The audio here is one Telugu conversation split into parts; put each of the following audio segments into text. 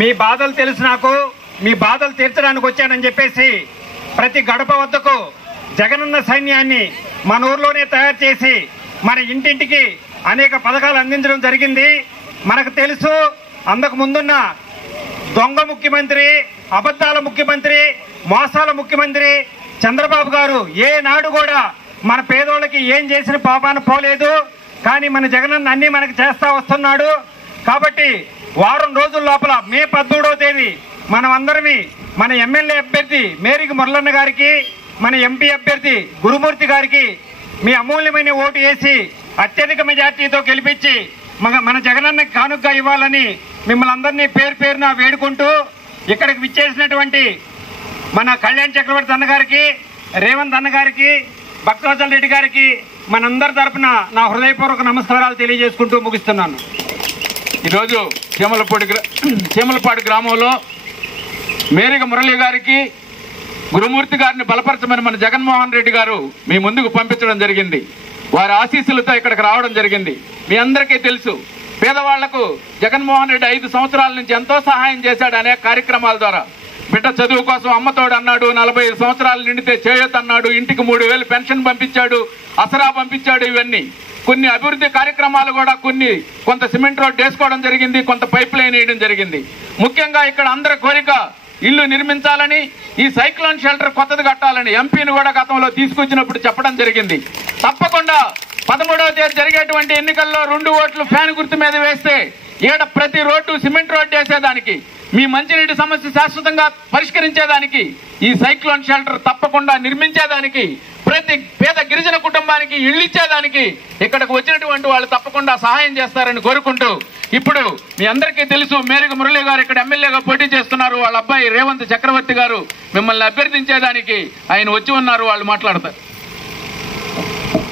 మీ బాధలు తెలుసు నాకు, మీ బాధలు తీర్చడానికి వచ్చానని చెప్పేసి ప్రతి గడప వద్దకు జగనన్న సైన్యాన్ని మన ఊర్లోనే తయారు చేసి మన ఇంటింటికి అనేక పథకాలు అందించడం జరిగింది. మనకు తెలుసు అంతకు ముందున్న దొంగ ముఖ్యమంత్రి, అబద్ధాల ముఖ్యమంత్రి, మోసాల ముఖ్యమంత్రి చంద్రబాబు గారు ఏనాడు కూడా మన పేదోళ్ళకి ఏం చేసిన పాపాన పోలేదు. కానీ మన జగనన్న అన్ని మనకు చేస్తా వస్తున్నాడు. కాబట్టి వారం రోజుల లోపల మే 13వ తేదీ మనం అందరమీ మన ఎమ్మెల్యే అభ్యర్థి మేరికి మురళన్న గారికి, మన ఎంపీ అభ్యర్థి గురుమూర్తి గారికి మీ అమూల్యమైన ఓటు వేసి అత్యధిక మెజార్టీతో గెలిపించి మన జగనన్నకి కానుకగా ఇవ్వాలని మిమ్మల్ని అందరినీ పేరు పేరున వేడుకుంటూ ఇక్కడికి విచ్చేసినటువంటి మన కళ్యాణ్ చక్రవర్తి అన్నగారికి, రేవంత్ అన్నగారికి, భక్తవత్సల రెడ్డి గారికి మనందరి తరపున నా హృదయపూర్వక నమస్కారాలు తెలియజేసుకుంటూ ముగిస్తున్నాను. ఈరోజు చీమలపాడు గ్రామంలో మేరిగ మురళి గారికి, గురుమూర్తి గారిని బలపరచమని మన జగన్మోహన్ రెడ్డి గారు మీ ముందుకు పంపించడం జరిగింది. వారి ఆశీస్సులతో ఇక్కడికి రావడం జరిగింది. మీ అందరికీ తెలుసు, పేదవాళ్లకు జగన్మోహన్ రెడ్డి 5 సంవత్సరాల నుంచి ఎంతో సహాయం చేశాడు అనేక కార్యక్రమాల ద్వారా. బిడ్డ చదువు కోసం అమ్మతోడు అన్నాడు, 45 సంవత్సరాలు నిండితే చేయొద్దు అన్నాడు, ఇంటికి 3000 పెన్షన్ పంపించాడు, అసరా పంపించాడు. ఇవన్నీ కొన్ని అభివృద్ధి కార్యక్రమాలు కూడా కొంత సిమెంట్ రోడ్ వేసుకోవడం జరిగింది, కొంత పైప్ లైన్ వేయడం జరిగింది. ముఖ్యంగా ఇక్కడ అందరి కోరిక ఇల్లు నిర్మించాలని, ఈ సైక్లోన్ షెల్టర్ కొత్తది కట్టాలని ఎంపీని కూడా గతంలో తీసుకొచ్చినప్పుడు చెప్పడం జరిగింది. తప్పకుండా 13వ తేదీ జరిగేటువంటి ఎన్నికల్లో 2 ఓట్లు ఫ్యాన్ గుర్తు మీద వేస్తే ఈడ ప్రతి రోడ్డు సిమెంట్ రోడ్డు వేసేదానికి, మీ మంచినీటి సమస్య శాశ్వతంగా పరిష్కరించేదానికి, ఈ సైక్లోన్ షెల్టర్ తప్పకుండా నిర్మించేదానికి, ప్రతి పేద గిరిజన కుటుంబానికి ఇళ్ళు ఇచ్చేదానికి ఇక్కడికి వచ్చినటువంటి వాళ్ళు తప్పకుండా సహాయం చేస్తారని కోరుకుంటూ, ఇప్పుడు మీ అందరికీ తెలుసు మేరిగ మురళి గారు ఇక్కడ ఎమ్మెల్యేగా పోటీ చేస్తున్నారు. వాళ్ళ అబ్బాయి రేవంత్ చక్రవర్తి గారు మిమ్మల్ని అభ్యర్థించేదానికి ఆయన వచ్చి ఉన్నారు. వాళ్ళు మాట్లాడతారు.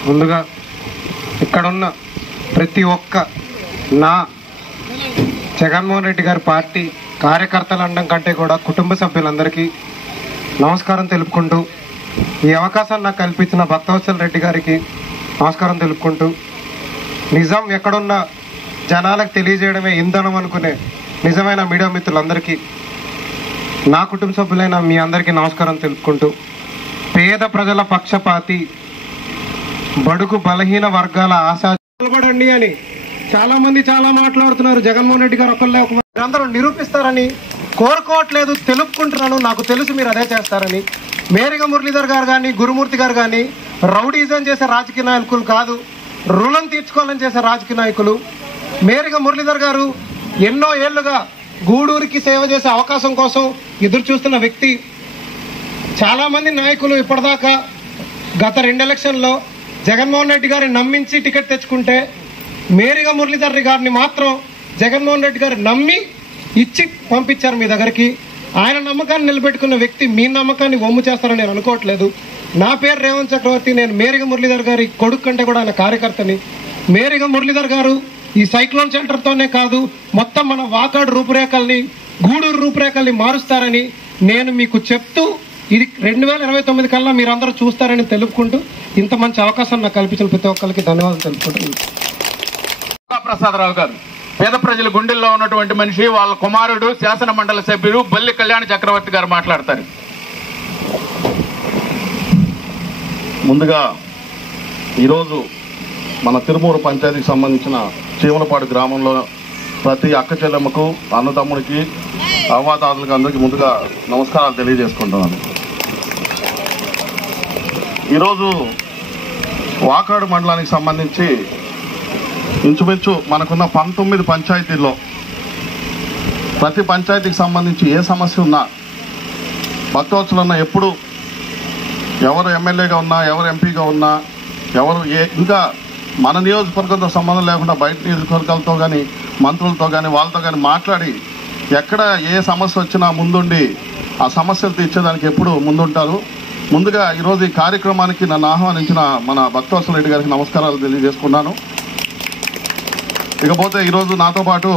ముందుగా ఇక్కడున్న ప్రతి ఒక్క నా జగన్మోహన్ రెడ్డి గారి పార్టీ కార్యకర్తలు అనడం కంటే కూడా కుటుంబ సభ్యులందరికీ నమస్కారం తెలుపుకుంటూ, ఈ అవకాశాన్ని నాకు కల్పించిన భక్తవత్సల రెడ్డి గారికి నమస్కారం తెలుపుకుంటూ, నిజం ఎక్కడున్న జనాలకు తెలియజేయడమే ఇంధనం అనుకునే నిజమైన మీడియా మిత్రులందరికీ, నా కుటుంబ సభ్యులైన మీ అందరికీ నమస్కారం తెలుపుకుంటూ, పేద ప్రజల పక్షపాతి, బడుగు బలహీన వర్గాల ఆశ నిలబడండి అని చాలా మంది చాలా మాట్లాడుతున్నారు. జగన్మోహన్ రెడ్డి గారు ఒకళ్ళే అందరూ నిరూపిస్తారని కోరుకోవట్లేదు, తెలుపుకుంటున్నాను. నాకు తెలుసు మీరు అదే చేస్తారని. మేరిగ మురళీధర్ గారు కానీ, గురుమూర్తి గారు కానీ రౌడీజం చేసే రాజకీయ నాయకులు కాదు, రుణం తీర్చుకోవాలని చేసే రాజకీయ నాయకులు. మేరిగ మురళీధర్ గారు ఎన్నో ఏళ్లుగా గూడూరికి సేవ చేసే అవకాశం కోసం ఎదురు చూస్తున్న వ్యక్తి. చాలా మంది నాయకులు ఇప్పటిదాకా గత 2 ఎలక్షన్లో జగన్మోహన్ రెడ్డి గారిని నమ్మించి టికెట్ తెచ్చుకుంటే, మేరిగ మురళీధర్ గారిని మాత్రం జగన్మోహన్ రెడ్డి గారు నమ్మి ఇచ్చి పంపించారు మీ దగ్గరికి. ఆయన నమ్మకాన్ని నిలబెట్టుకున్న వ్యక్తి మీ నమ్మకాన్ని వమ్ము చేస్తారని నేను అనుకోవట్లేదు. నా పేరు రేవంత్ చక్రవర్తి. నేను మేరిగ మురళీధర్ గారి కొడుకు కంటే కూడా ఆయన కార్యకర్తని. మేరిగ మురళీధర్ గారు ఈ సైక్లోన్ షెల్టర్తోనే కాదు, మొత్తం మన వాకాడు రూపురేఖల్ని, గూడూరు రూపురేఖల్ని మారుస్తారని నేను మీకు చెప్తూ, ఇది 2029 కల్లా మీరందరూ చూస్తారని తెలుపుకుంటూ, ఇంత మంచి అవకాశం నాకు కల్పించిన ప్రతి ఒక్కరికి ధన్యవాదాలు తెలుపుకుంటున్నాను. ప్రసాదరావు గారు పేద ప్రజల గుండెల్లో ఉన్నటువంటి మనిషి, వాళ్ళ కుమారుడు శాసన మండలి సభ్యులు బల్లి కళ్యాణ్ చక్రవర్తి గారు మాట్లాడతారు. ముందుగా ఈరోజు మన తిరుమూరు పంచాయతీకి సంబంధించిన చీమలపాడు గ్రామంలో ప్రతి అక్క చెల్లెమ్మకు, అన్నదమ్ముడికి, అవ్వాతాతలకు అందరికీ ముందుగా నమస్కారాలు తెలియజేసుకుంటున్నాను. ఈరోజు వాకాడు మండలానికి సంబంధించి ఇంచుమించు మనకున్న 19 పంచాయతీల్లో ప్రతి పంచాయతీకి సంబంధించి ఏ సమస్య ఉన్నా భక్తవత్సలన్న ఎప్పుడు ఎవరు ఎమ్మెల్యేగా ఉన్నా, ఎవరు ఎంపీగా ఉన్నా, ఎవరు ఇంకా మన నియోజకవర్గంతో సంబంధం లేకుండా బయట నియోజకవర్గాలతో కానీ, మంత్రులతో కానీ, వాళ్ళతో కానీ మాట్లాడి ఎక్కడ ఏ సమస్య వచ్చినా ముందుండి ఆ సమస్యలు తీర్చేదానికి ఎప్పుడు ముందుంటారు. ముందుగా ఈరోజు ఈ కార్యక్రమానికి నన్ను ఆహ్వానించిన మన భక్తవత్సల రెడ్డి గారికి నమస్కారాలు తెలియజేసుకున్నాను. ఇకపోతే ఈరోజు నాతో పాటు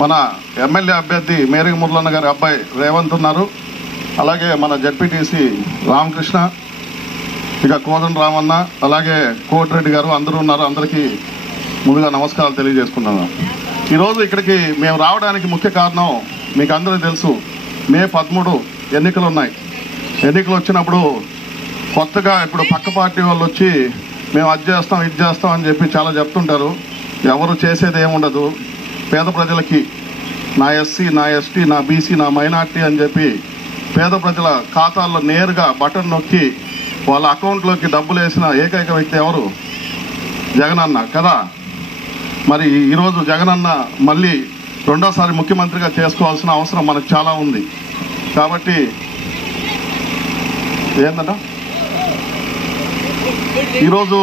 మన ఎమ్మెల్యే అభ్యర్థి మేరిగ మురళన్న గారి అబ్బాయి రేవంత్ ఉన్నారు. అలాగే మన జడ్పీటీసీ రామకృష్ణ, ఇక కోదండ రామన్న, అలాగే కోటిరెడ్డి గారు అందరూ ఉన్నారు. అందరికీ ముందుగా నమస్కారాలు తెలియజేసుకున్నాను. ఈరోజు ఇక్కడికి మేము రావడానికి ముఖ్య కారణం మీకు అందరూ తెలుసు. మే 13 ఎన్నికలు ఉన్నాయి. ఎన్నికలు వచ్చినప్పుడు కొత్తగా ఇప్పుడు పక్క పార్టీ వాళ్ళు వచ్చి మేము అది చేస్తాం ఇది చేస్తాం అని చెప్పి చాలా చెప్తుంటారు. ఎవరు చేసేది ఏముండదు. పేద ప్రజలకి నా ఎస్సీ, నా ఎస్టీ, నా బీసీ, నా మైనార్టీ అని చెప్పి పేద ప్రజల ఖాతాల్లో నేరుగా బటన్ నొక్కి వాళ్ళ అకౌంట్లోకి డబ్బులు వేసిన ఏకైక వ్యక్తి ఎవరు? జగనన్న కదా. మరి ఈరోజు జగనన్న మళ్ళీ రెండోసారి ముఖ్యమంత్రిగా చేసుకోవాల్సిన అవసరం మనకు చాలా ఉంది. కాబట్టి ఏందట ఈరోజు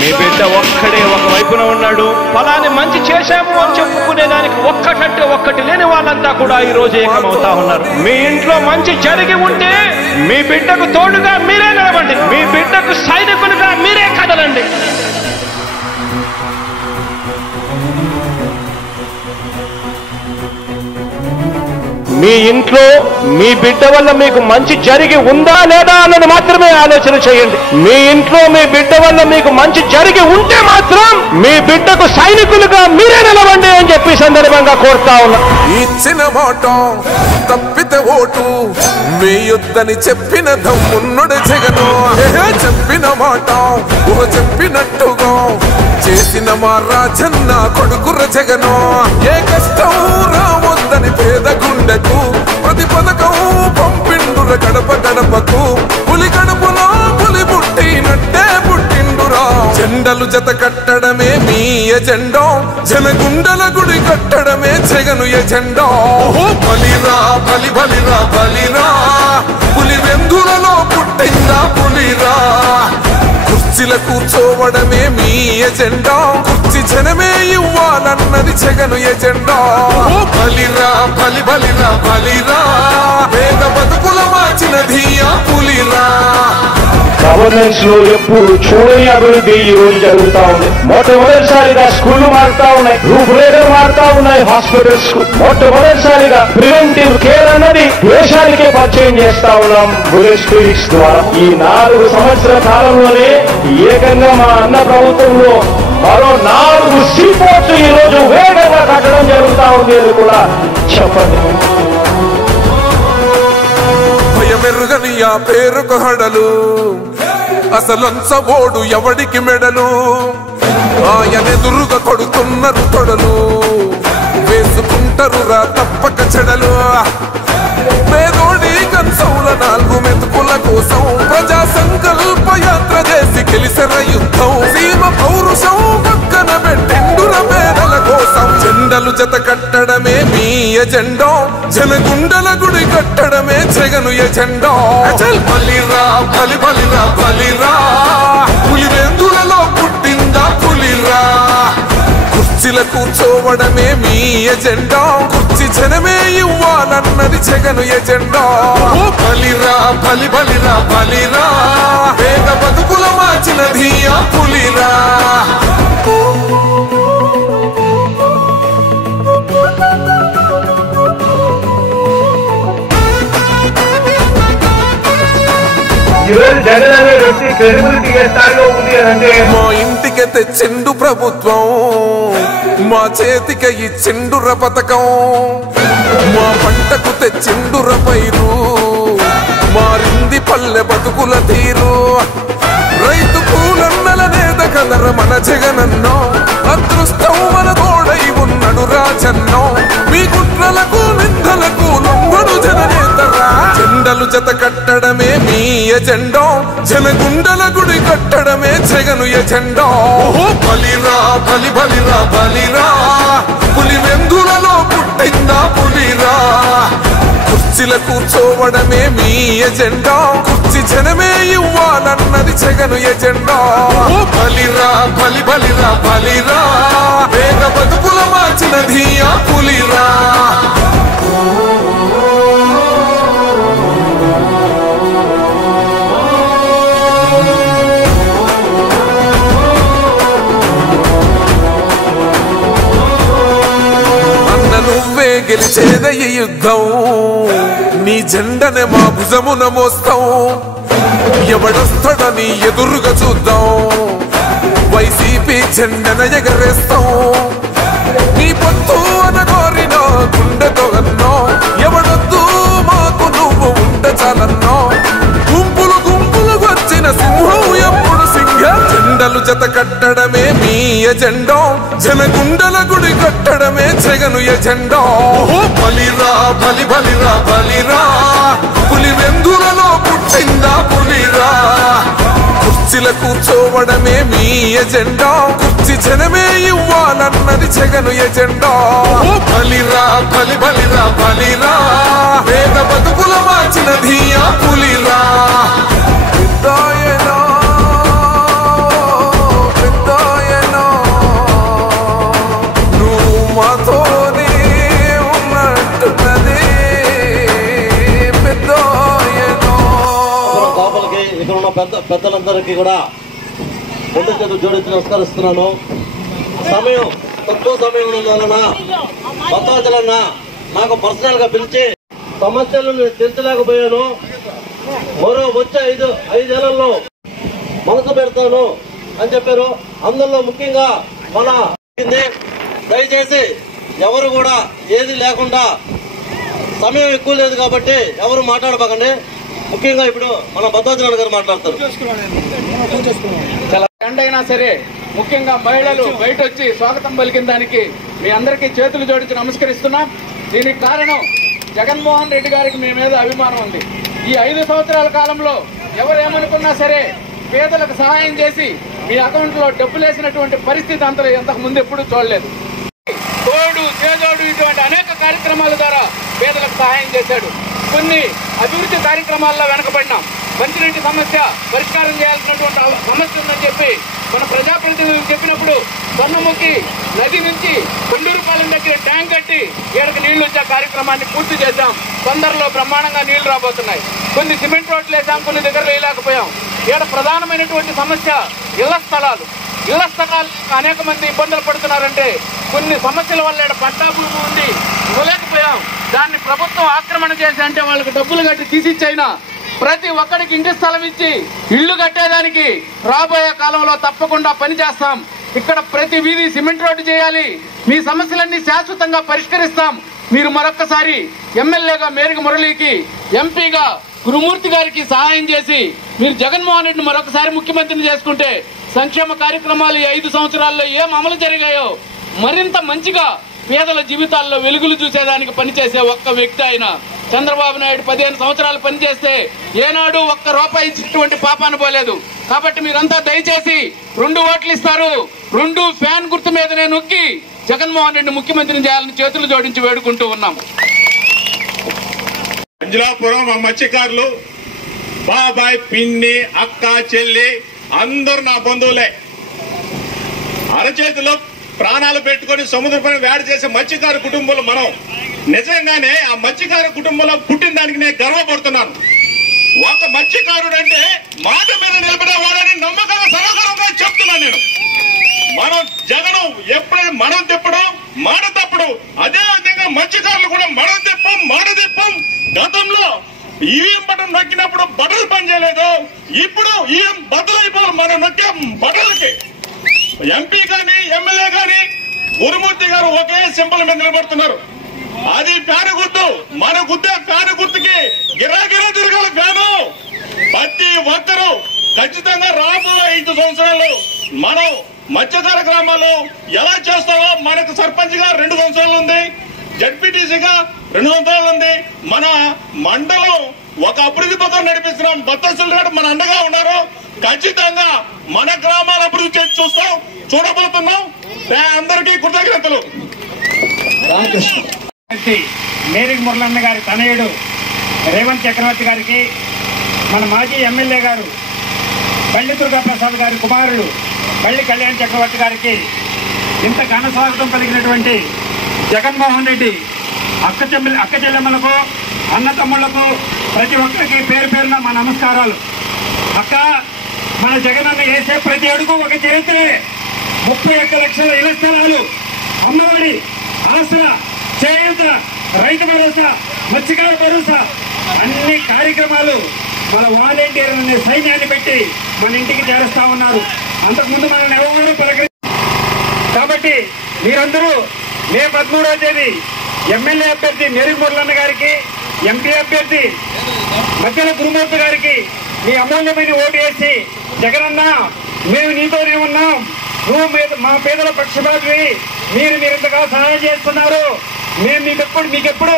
మీ బిడ్డ ఒక్కడే ఒక వైపున ఉన్నాడు. ఫలాన్ని మంచి చేశాము అని చెప్పుకునే దానికి ఒక్కటంటే ఒక్కటి లేని వాళ్ళంతా కూడా ఈ రోజు ఏకమవుతా ఉన్నారు. మీ ఇంట్లో మంచి జరిగి ఉంటే మీ బిడ్డకు తోడుగా మీరే నిలబండి. మీ బిడ్డకు సైనికులుగా మీరే కదలండి. మీ ఇంట్లో మీ బిడ్డ వల్ల మీకు మంచి జరిగి ఉందా లేదా అన్నది మాత్రమే ఆలోచన చేయండి. మీ ఇంట్లో మీ బిడ్డ వల్ల మీకు మంచి జరిగి ఉంటే మాత్రం మీ బిడ్డకు సైనికులుగా మీరే నిలవండి అని చెప్పి సందర్భంగా కోరుతా ఉన్నా. ఇచ్చిన మాట తప్పితే ఓటు వేయొద్దని చెప్పిన దమ్మున్నడు జగను. చెప్పిన మాట చెప్పినట్టుగా చేసిన మా రాజన్న కొడుకుర జగను. ఏ కష్టం రావద్దని పేద గుండెకు ప్రతి పథకం పంపిండుర గడప గడపకు. పులి గడపలో పులి పుట్టినట్టే పుట్టిండురా. జెండలు జత కట్టడమే మీ ఎజెండా, జనగుండల గుడి కట్టడమే జగను ఎజెండా. బలిరా బలి బలిరా బలిరా, పులి వెందులలో పుట్టిందా పులిరా. కుర్చీల కూర్చోవడమే మీ ఎజెండా, కుర్చీ జనమే ఇవ్వాలన్నది జగను ఎజెండా. బలిరా బలి బలిరా బలిరా, పేద బతుకుల మార్చినది ఆ పులిరా. గవర్నెన్స్ లో ఎప్పుడు చూడని అభివృద్ధి ఈ రోజు జరుగుతా ఉంది. మొట్టమొదటిసారిగా స్కూళ్లు మారుతా ఉన్నాయి, రూపురేఖలు మారుతా ఉన్నాయి. హాస్పిటల్స్ కు మొట్టమొదటిసారిగా ప్రివెంటివ్ కేర్ అన్నది దేశానికే పరిచయం చేస్తా ఉన్నాం బుల్లెట్ క్లినిక్స్ ద్వారా. ఈ 4 సంవత్సరాల కాలంలోనే ఏకంగా మా అన్న ప్రభుత్వంలో మరో 4 సీపోర్ట్స్ ఈ రోజు వేగంగా కట్టడం జరుగుతా ఉంది అని కూడా చెప్పండి. భయమెరుగని ఆ పేరుకు హడలు, అసలంచబోడు ఎవడికి మెడలు. ఆయనెదురుగా కొడుతున్నారు తొడలు, వేసుకుంటారు రా తప్పక చెడలు. పేదోడి కంచౌల 4 మెతుకుల కోసం ప్రజా సంకల్ప యాత్ర చేసి గెలిసిన యుద్ధం. సీమ పౌరుషం పక్కన పెట్టిండుర పేదల కోసం. జెండలు జత కట్టడమే మీ ఎజెండా, జనగుండల గుడి కట్టడమే జగను ఎజెండా. బలిరా బలి బలిరా బలిరా, పులివెందులలో పుట్టిందా పులిరా. కుర్చీల కూర్చోవడమే మీ ఎజెండా, కుర్చీ జనమే ఇవ్వాలన్నది జగను ఎజెండా. బలిరా బలి బలిరా బలిరా, పేద బతుకుల మార్చినది ఆ పులిరా. జగన్ అనే వ్యక్తి క్రెడిబిలిటీ ఏ స్థాయిలో ఉంది అంటే మా ఇంటికి తెచ్చిండు ప్రభుత్వం, మా చేతికి ఇచ్చిండుర పథకం. మా పంటకు తెచ్చిండుర పైరు, మారింది పల్లె బతుకుల తీరు. రైతు కూలన్నల నేత కదర మన జగనన్నో, అదృష్టం మన తోడై ఉన్నడు రాజన్నో. మీ కుట్రలకు నిందలకు లొంగడు జననేతరా. జెండలు జత కట్టడమే మీ ఎజెండా, జనగుండల గుడి కట్టడమే జగను ఎజెండా. బలిరా బలి బలిరా బలిరా, పులివెందులలో పుట్టిందా పులిరా. కుర్చీల కూర్చోవడమే మీ ఎజెండా, కుర్చీ జనమే ఇవ్వాలన్నది జగను ఎజెండా. బలిరా బలి బలిరా బలిరా, పేద బతుకుల మార్చినది ఆ పులిరా. నువ్వే గెలిచేద ఈ యుద్ధం, నీ జెండనే మా భుజమున మోస్తాం. ఎవడొస్తాడని ఎదురుగా చూద్దాం, వైసీపీ జెండన ఎగరేస్తాం. నీ పొత్తు అనగోరినో గుండెతో అన్నో, ఎవడొద్దు మాకు నువ్వు ఉండ చాలన్నో. గుంపులు గుంపులు వచ్చిన సింహం ఎప్పుడు సింహ. జెండలు జత కట్టడమే మీ ఎజెండా, జనగుండల గుడి కట్టడమే జగను ఎజెండా. బలిరా బలి బలిరా బలిరా, పులివెందులలో పుట్టిందా పులిరా. కుర్చీల కూర్చోవడమే మీ ఎజెండా, కుర్చీ జనమే ఇవ్వాలన్నది జగను ఎజెండా. బలిరా బలి బలిరా బలిరా, పేద బతుకుల మార్చినది ఆ పులిరా. ఇక్కడ ఉన్న పెద్దలందరికీ కూడా ముందు చేతులు జోడించి నమస్కరిస్తున్నాను. సమయం తక్కువ సమయం వలన భద్రాచలన్న నాకు పర్సనల్ గా పిలిచి సమస్యలను తీర్చలేకపోయాను. మరో వచ్చే 5 నెలల్లో మనసు పెడతాను అని చెప్పారు. అందులో ముఖ్యంగా మన దయచేసి ఎవరు కూడా ఏది లేకుండా, సమయం ఎక్కువ లేదు కాబట్టి ఎవరు మాట్లాడబాకండి. ముఖ్యంగా ఇప్పుడు మన భద్రాచలం గారు మాట్లాడతారు. చాలా ఎండైనా సరే ముఖ్యంగా మహిళలు బయట వచ్చి స్వాగతం పలికిన దానికి మీ అందరికీ చేతులు జోడించి నమస్కరిస్తున్నాం. దీనికి కారణం జగన్మోహన్ రెడ్డి గారికి మీ మీద అభిమానం ఉంది. ఈ 5 సంవత్సరాల కాలంలో ఎవరేమనుకున్నా సరే పేదలకు సహాయం చేసి మీ అకౌంట్ లో డబ్బులు వేసినటువంటి పరిస్థితి అంతా ఇంతకు ముందు ఎప్పుడు చూడలేదు. తోడు చేదోడు ఇటువంటి అనేక కార్యక్రమాల ద్వారా పేదలకు సహాయం చేశాడు. కొన్ని అభివృద్ధి కార్యక్రమాల్లో వెనకబడినాం. మంచినీటి సమస్య పరిష్కారం చేయాల్సినటువంటి సమస్య ఉందని చెప్పి మన ప్రజాప్రతినిధులు చెప్పినప్పుడు సొన్నముఖి నది నుంచి కొండూరుపాలెం దగ్గర ట్యాంక్ కట్టి ఏడకి నీళ్లు వచ్చే కార్యక్రమాన్ని పూర్తి చేశాం. తొందరలో బ్రహ్మాండంగా నీళ్లు రాబోతున్నాయి. కొన్ని సిమెంట్ రోడ్లు వేసాం, కొన్ని దగ్గర వేయలేకపోయాం. ఏడ ప్రధానమైనటువంటి సమస్య ఇళ్ల స్థలాలు అనేక మంది ఇబ్బందులు పడుతున్నారంటే కొన్ని సమస్యల వల్ల పట్టా భూమి ఉంది ఇవ్వలేకపోయాం. దాన్ని ప్రభుత్వం ఆక్రమణ చేసి అంటే వాళ్ళకి డబ్బులు కట్టి తీసిచ్చైనా ప్రతి ఒక్కడికి ఇంటి స్థలం ఇచ్చి ఇళ్లు కట్టేదానికి రాబోయే కాలంలో తప్పకుండా పనిచేస్తాం. ఇక్కడ ప్రతి వీధి సిమెంట్ రోడ్డు చేయాలి. మీ సమస్యలన్నీ శాశ్వతంగా పరిష్కరిస్తాం. మీరు మరొక్కసారి ఎమ్మెల్యేగా మేరిగ మురళికి, ఎంపీగా గురుమూర్తి గారికి సహాయం చేసి మీరు జగన్మోహన్ రెడ్డిని మరొకసారి ముఖ్యమంత్రిని చేసుకుంటే సంక్షేమ కార్యక్రమాలు ఈ 5 సంవత్సరాల్లో ఏం అమలు జరిగాయో మరింత మంచిగా పేదల జీవితాల్లో వెలుగులు చూసేదానికి పనిచేసే ఒక్క వ్యక్తి ఆయన చంద్రబాబు నాయుడు 15 సంవత్సరాలు పనిచేస్తే ఏనాడు ఒక్క రూపాయి ఇచ్చినటువంటి పాపాను పోలేదు. కాబట్టి మీరంతా దయచేసి 2 ఓట్లు ఇస్తారు. 2 ఫ్యాన్ గుర్తు మీదనే నొక్కి జగన్మోహన్ రెడ్డి ముఖ్యమంత్రిని చేయాలని చేతులు జోడించి వేడుకుంటూ ఉన్నాం. అంజలాపురం మా మత్స్యకారులు బాబాయ్, పిన్ని, అక్క, చెల్లి అందరూ నా బంధువులే. అరచేతిలో ప్రాణాలు పెట్టుకుని సముద్రపైన వేడి చేసే మత్స్యకారు కుటుంబంలో మనం నిజంగానే ఆ మత్స్యకారు కుటుంబంలో పుట్టిన దానికి నేను గర్వపడుతున్నాను. ఒక మత్స్యకారుడు అంటే మాట మీద నిలబడేవాడని నమ్మకంగా సరగరంగా చెప్తున్నాను నేను. మనం జగనం ఎప్పుడైనా మనం తిప్పడం మాట తప్పడం, అదే విధంగా మత్స్యకారులు కూడా మనం తిప్పం మాట తిప్పం. గతంలో ఈవీఎం బటన్ నొక్కినప్పుడు బటన్లు పనిచేయలేదు, ఇప్పుడు ఈవీఎం బదులైపోవాలి. మనం నొక్కే బటన్లకి ఎంపీ గాని ఎమ్మెల్యే గాని గురుమూర్తి గారు ఒకే సింబల్ మీద నిలబడుతున్నారు. అది ఫ్యాన్ గుర్తు. మన గుర్తే ఫ్యాన్ గుర్తుకి గిరాగిరా తిరగాలి ఫ్యాను. ప్రతి ఒక్కరూ ఖచ్చితంగా రాబోయే 5 సంవత్సరాలు మనం మత్స్యకార గ్రామాలు ఎలా చేస్తామో, మనకు సర్పంచ్ గా 2 సంవత్సరాలు ఉంది, జడ్పీటీసీగా 2 సంవత్సరాలు ఉంది. మన మండలం ఒక అభివృద్ధి పథకం నడిపిస్తున్నాం. బత్తసులు గారు మన అండగా ఉన్నారు. ఖచ్చితంగా మన గ్రామాల అభివృద్ధి చేసి చూడబోతున్నాం. అందరికీ కృతజ్ఞతలు. మేరిగ మురళన్న గారి తనయుడు రేవంత్ చక్రవర్తి గారికి, మన మాజీ ఎమ్మెల్యే గారు బల్లి దుర్గాప్రసాద్ గారి కుమారుడు బల్లి కళ్యాణ్ చక్రవర్తి గారికి ఇంత ఘన స్వాగతం పలికినటువంటి జగన్మోహన్ రెడ్డి అక్క చెల్లెమ్మలకు, అన్న తమ్ముళ్లకు ప్రతి ఒక్కరికి పేరు పేరున మా నమస్కారాలు. అక్క, మన జగనన్న వేసే ప్రతి అడుగు ఒక చరిత్రే. 31 లక్షల ఇళ్ల స్థలాలు, అమ్మఒడి, ఆసరా, చేయూత, రైతు భరోసా, మత్స్యకార భరోసా అన్ని కార్యక్రమాలు మన వాలంటీర్ అనే సైన్యాన్ని పెట్టి మన ఇంటికి చేరుస్తా ఉన్నారు. అంతకుముందు మనల్ని ఎవరు కాబట్టి మీరందరూ మే 13వ తేదీ ఎమ్మెల్యే అభ్యర్థి మేరిగ మురళన్న గారికి, ఎంపీ అభ్యర్థి మధ్యల గురుమూర్తి గారికి మీ అమూల్యమైన ఓటు వేసి, జగనన్న మేము నీతోనే ఉన్నాం, నువ్వు మా పేదల పక్షపాతివి, మీరు ఇంతగా సహాయం చేస్తున్నారు, మేము మీకెప్పుడు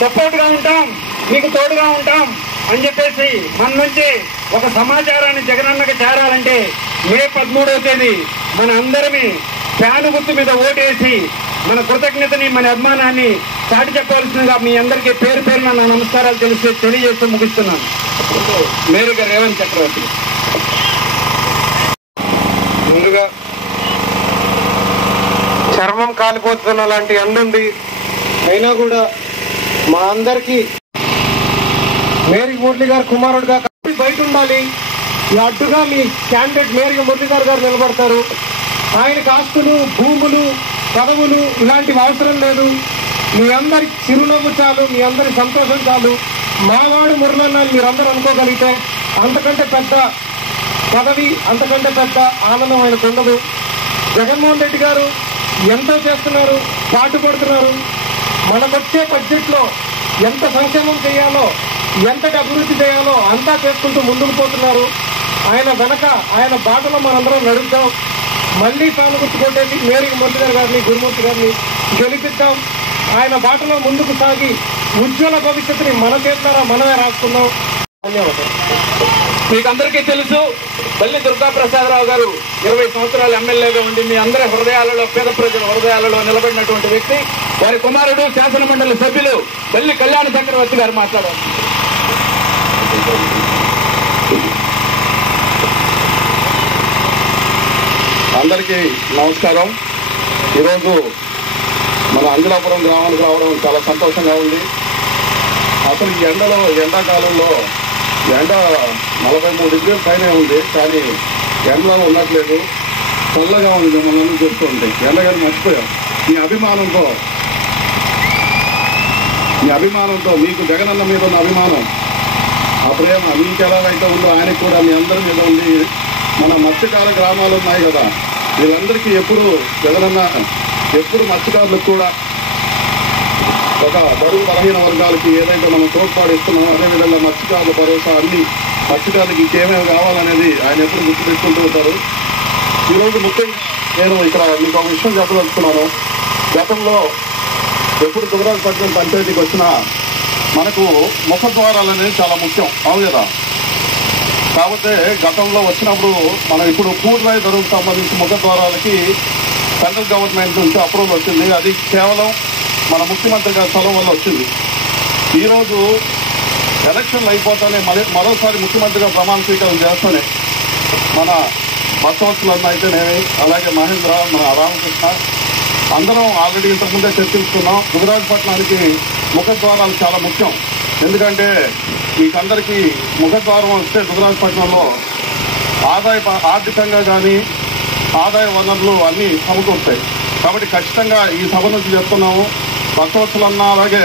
సపోర్ట్ గా ఉంటాం, మీకు తోడుగా ఉంటాం అని చెప్పేసి మన నుంచి ఒక సమాచారాన్ని జగనన్నకి చేరాలంటే మే 13వ తేదీ మన అందరినీ ఫ్యాను గుర్తు మీద ఓటేసి మన కృతజ్ఞతని, మన అభిమానాన్ని చాటి చెప్పాల్సిందిగా మీ అందరికీ పేరు పేరున నా నమస్కారాలు తెలియజేస్తూ ముగిస్తున్నాను. మేరిగ రేవంత్ చక్రవర్తి. ముందుగా చర్మం కాలిపోతున్న లాంటి ఎండుంది, అయినా కూడా మా అందరికీ మేరిగ మురళి గారు కుమారుడుగా బయట ఉండాలి. ఈ అడ్డుగా మీ క్యాండిడేట్ మేరిగ మురళి గారు నిలబడతారు. ఆయనకు ఆస్తులు, భూములు, పదవులు ఇలాంటివి అవసరం లేదు. మీ అందరి చిరునవ్వు చాలు, మీ అందరి సంతోషం చాలు. మావాడు మురళన్న మీరందరూ అనుకోగలిగితే అంతకంటే పెద్ద పదవి, అంతకంటే పెద్ద ఆనందం ఆయనకు ఉండదు. జగన్మోహన్ రెడ్డి గారు ఎంతో చేస్తున్నారు, పాటుపడుతున్నారు. మనకొచ్చే బడ్జెట్లో ఎంత సంక్షేమం చేయాలో, ఎంతటి అభివృద్ధి చేయాలో అంతా చేసుకుంటూ ముందుకు పోతున్నారు. ఆయన వెనక, ఆయన బాటలో మనందరం నడుద్దాం. మళ్లీ తాను గుర్తుకొట్టేసి మేరిగ మురళి గారిని, గురుమూర్తి గారిని గెలిపిద్దాం. ఆయన బాటలో ముందుకు సాగి ఉజ్వల భవిష్యత్తుని మన చేస్తారా మనమే రాసుకుందాం. ధన్యవాదాలు. మీకు అందరికీ తెలుసు, బల్లి దుర్గాప్రసాదరావు గారు 20 సంవత్సరాలు ఎమ్మెల్యేగా ఉండి మీ అందరి హృదయాలలో, పేద ప్రజల హృదయాలలో నిలబడినటువంటి వ్యక్తి. వారి కుమారుడు శాసనమండలి సభ్యులు బల్లి కళ్యాణ చక్రవర్తి గారు మాట్లాడారు. అందరికీ నమస్కారం. ఈరోజు మన అంజలాపురం గ్రామానికి రావడం చాలా సంతోషంగా ఉంది. అసలు ఈ ఎండాకాలంలో ఎండ 43 డిగ్రీల పైనే ఉంది, కానీ ఎండలో ఉండట్లేదు. చల్లగా ఉంది. మిమ్మల్ని చూస్తూ ఉంటే ఎండగాని మర్చిపోయాం. మీ అభిమానంతో మీకు జగనన్న మీద ఉన్న అభిమానం, ఆ ప్రేమ మీకు ఎలాగైతే ఉందో ఆయనకు కూడా మీ అందరి మీద ఉంది. మన మత్స్యకార గ్రామాలు ఉన్నాయి కదా, వీళ్ళందరికీ ఎప్పుడు జగనన్న ఎప్పుడు మత్స్యకారులకు కూడా ఒక బరువు బలహీన వర్గాలకి ఏదైతే మనం తోడ్పాడిస్తున్నామో అదేవిధంగా మత్స్యకారుల భరోసా అన్ని మత్స్యకారులకి ఇంకేమేమి కావాలనేది ఆయన ఎప్పుడు గుర్తుపెట్టుకుంటూ ఉంటారు. ఈరోజు ముఖ్యంగా నేను ఇక్కడ మీకు ఒక విషయం చెప్పదలుచుకున్నాను. గతంలో ఎప్పుడు దుగ్గరాజపట్నం పంచాయతీకి వచ్చినా మనకు ముఖద్వారాలు అనేది చాలా ముఖ్యం, అవును కదా. కాకపోతే గతంలో వచ్చినప్పుడు మనం ఇప్పుడు పూర్వాయి ధరకు సంబంధించి ముఖద్వారాలకి సెంట్రల్ గవర్నమెంట్ నుంచి అప్రూవల్ వచ్చింది. అది కేవలం మన ముఖ్యమంత్రి గారి చొరవ వల్ల వచ్చింది. ఈరోజు ఎలక్షన్లు అయిపోతానే మరోసారి ముఖ్యమంత్రిగా ప్రమాణ స్వీకారం చేస్తానే మన బసవత్సలన్న అయితేనేమి, అలాగే మహేంద్ర, మన రామకృష్ణ అందరం ఆల్రెడీ ఇంతకుముందే చర్చించుకున్నాం. దుగ్గరాజపట్నానికి ముఖద్వారాలు చాలా ముఖ్యం. ఎందుకంటే మీకందరికీ ముఖద్వారం వస్తే దుగ్గరాజపట్నంలో ఆర్థికంగా కానీ ఆదాయ వనరులు అన్నీ సమకూరుతాయి. కాబట్టి ఖచ్చితంగా ఈ సభ నుంచి చెప్తున్నాము. బసవత్సలన్న అలాగే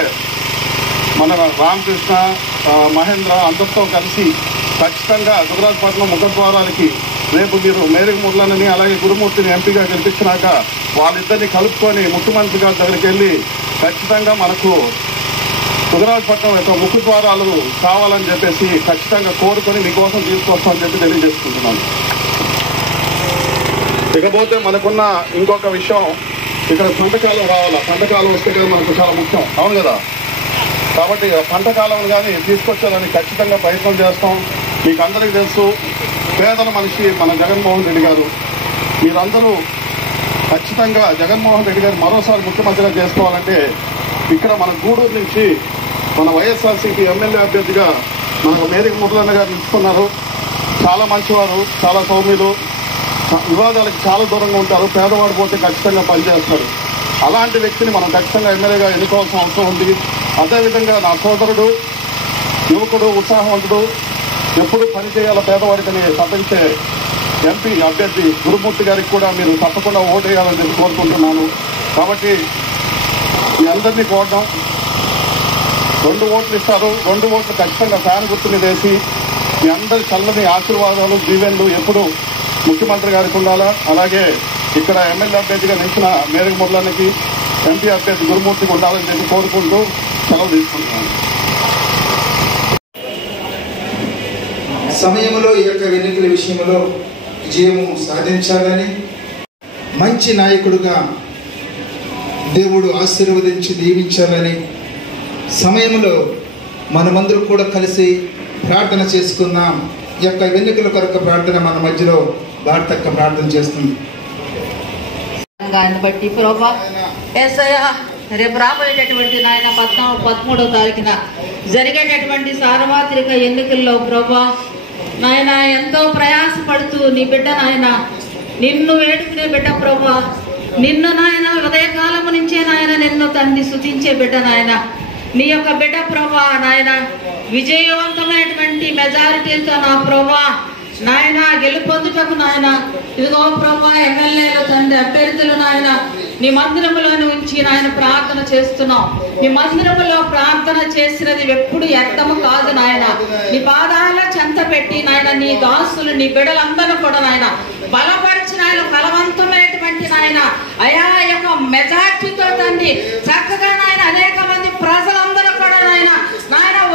మన రామకృష్ణ, మహేంద్ర అందరితో కలిసి ఖచ్చితంగా దుగ్గరాజపట్నం ముఖద్వారాలకి రేపు మీరు మేరీ మురళిని అలాగే గురుమూర్తిని ఎంపీగా గెలిపించినాక వాళ్ళిద్దరిని కలుపుకొని ముఖ్యమంత్రి గారి దగ్గరికి వెళ్ళి ఖచ్చితంగా మనకు దుగ్గరాజపట్నం యొక్క ముఖద్వారాలు కావాలని చెప్పేసి ఖచ్చితంగా కోరుకొని మీకోసం తీసుకొస్తామని చెప్పి తెలియజేసుకుంటున్నాను. ఇకపోతే మనకున్న ఇంకొక విషయం, ఇక్కడ పంటకాలం రావాలా. పంటకాలం వస్తే కదా మనకు చాలా ముఖ్యం, అవును కదా. కాబట్టి పంటకాలం కానీ తీసుకొచ్చేదానికి ఖచ్చితంగా ప్రయత్నం చేస్తాం. మీకు అందరికీ తెలుసు, పేదల మనిషి మన జగన్మోహన్ రెడ్డి గారు. మీరందరూ ఖచ్చితంగా జగన్మోహన్ రెడ్డి గారు మరోసారి ముఖ్యమంత్రిగా చేసుకోవాలంటే ఇక్కడ మన గూడూరు నుంచి మన వైఎస్ఆర్సీపీ ఎమ్మెల్యే అభ్యర్థిగా మనకు మేరీ మురళన్న గారు నిలుచుకున్నారు. చాలా మంచివారు, చాలా సౌమ్యులు, వివాదాలకు చాలా దూరంగా ఉంటారు. పేదవాడు పోతే ఖచ్చితంగా పనిచేస్తారు. అలాంటి వ్యక్తిని మనం ఖచ్చితంగా ఎమ్మెల్యేగా ఎన్నుకోవాల్సిన అవసరం ఉంది. అదేవిధంగా నా సోదరుడు, యువకుడు, ఉత్సాహవంతుడు, ఎప్పుడు పనిచేయాల పేదవాడికని తప్పించే ఎంపీ అభ్యర్థి గురుమూర్తి గారికి కూడా మీరు తప్పకుండా ఓటేయాలని చెప్పి కోరుకుంటున్నాను. కాబట్టి మీ అందరినీ కోరడం, 2 ఓట్లు ఇస్తారు. 2 ఓట్లు ఖచ్చితంగా ఫ్యాన్ గుర్తు మీద వేసి మీ అందరి చల్లని ఆశీర్వాదాలు, దీవెనలు ఎప్పుడు ముఖ్యమంత్రి గారికి ఉండాలా. అలాగే ఇక్కడ ఎమ్మెల్యే అభ్యర్థిగా నిలిచిన మేరీ మురళన్నకి, ఎంపీ అభ్యర్థి గురుమూర్తికి ఉండాలని చెప్పి కోరుకుంటూ సెలవు తీసుకుంటున్నాను. సమయంలో ఈ యొక్క ఎన్నికల విషయంలో విజయము సాధించాలని, మంచి నాయకుడుగా దేవుడు ఆశీర్వదించి దీవించాలని సమయంలో మనమందరూ కూడా కలిసి ప్రార్థన చేసుకుందాం. ఈ యొక్క ఎన్నికల కొరకు ప్రార్థన మన మధ్యలో భారతక్క ప్రార్థన చేస్తుంది. బట్టి ప్రభా యేసయ్యా, రేపు రాబోయేటటువంటి నాయన 13వ తారీఖున జరిగేటటువంటి సార్వత్రిక ఎన్నికల్లో ప్రభా నాయన ఎంతో ప్రయాసపడుతూ నీ బిడ్డ నాయన నిన్ను వేడుకునే బిడ్డ ప్రభా, నిన్ను నాయన ఉదయకాలము నుంచే నాయన నిన్ను తండ్రి స్తుతించే బిడ్డ నాయన, నీ యొక్క బిడ్డ ప్రభా నాయన విజయవంతమైనటువంటి మెజారిటీలతో నా ప్రభా నాయన గెలుపొందుటకు నాయన ఇదిగో ప్రభా ఎమ్మెల్యేలు తండ్రి అభ్యర్థులు నాయన నీ మందిరములోని ఉంచి నాయన ప్రార్థన చేస్తున్నాం. నీ మందిరములో ప్రార్థన చేసినది ఎప్పుడు వ్యర్థము కాదు నాయన. నీ పాదాల చెంత పెట్టి నాయన నీ దాసులు నీ బిడ్డలందరూ కూడా నాయన బలపరిచిన ఆయన బలవంతమైనటువంటి నాయన అయా యొక్క మెజార్టీతో తండ్రి చక్కగా నాయన అనేక మంది ప్రజలందరూ కూడా నాయన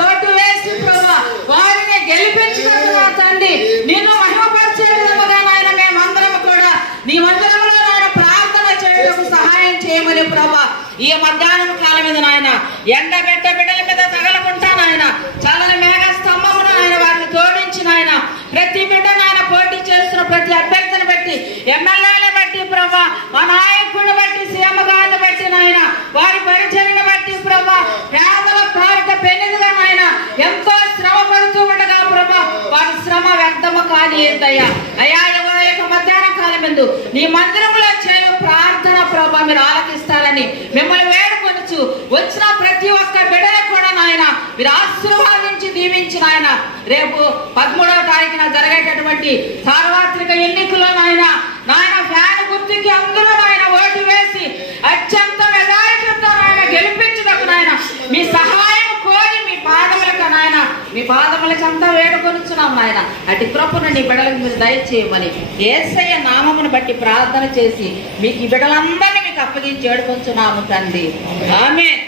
ఓటు వేసి ప్రభా వారిని గెలిపించుకున్న తండ్రి నిన్ను మహిమపరిచే విధముగా నాయన మేమందరం కూడా నీ మందిరంలో నాయన ప్రార్థన చేయడం సహాయం చేయమని ప్రభా ఈ మధ్యాహ్నం కాలం మీద నాయన ఎండబెట్ట బిడ్డల మీద తగలకుంటా నాయన చాలా మేఘ స్తంభమును నాయన వారిని తోడించి నాయన ప్రతి బిడ్డ నాయన పోటీ చేస్తున్న ప్రతి అభ్యర్థిని బట్టి ఎమ్మెల్యేలను బట్టి ప్రభా మా నాయకుడిని బట్టి సీఎం గారిని బట్టి నాయన వారి పరిచర్యను బట్టి ప్రభా పేదల భారత పెన్నిదిగా నాయన ఎంతో శ్రమ పడుతూ ఉండగా ప్రభా వారి శ్రమ వ్యర్థము కాని ఏదయ్యా అయ్యా యొక్క మధ్యాహ్న కాలం ఎందు నీ మందిరంలో చేయు ప్రార్థన ప్రభా మీరు ఆలకిస్తారని మిమ్మల్ని వేడుకొనొచ్చు. వచ్చిన ప్రతి ఒక్క బిడ్డను కూడా నాయన మీరు ఆశీర్వాదించి దీవించిన ఆయన రేపు 13వ తారీఖున జరిగేటటువంటి సార్వత్రిక ఎన్నికల్లో నాయన ఫ్యాన్ గుర్తుకి అందరూ నాయన ఓటు వేసి అత్యంత మెజారిటీతో నాయన గెలిపించదకు నాయన మీ సహాయం కోరి మీ పాదములకు నాయన మీ పాదములకు అంతా వేడుకొనుచున్నాం నాయన. అటు కృపను నీ బిడ్డలకు మీరు దయచేయమని యేసయ్య నామమును బట్టి ప్రార్థన చేసి మీకు ఈ బిడ్డలందరినీ మీకు అప్పగించి వేడుకొంచున్నాము తండ్రి. ఆమేన్.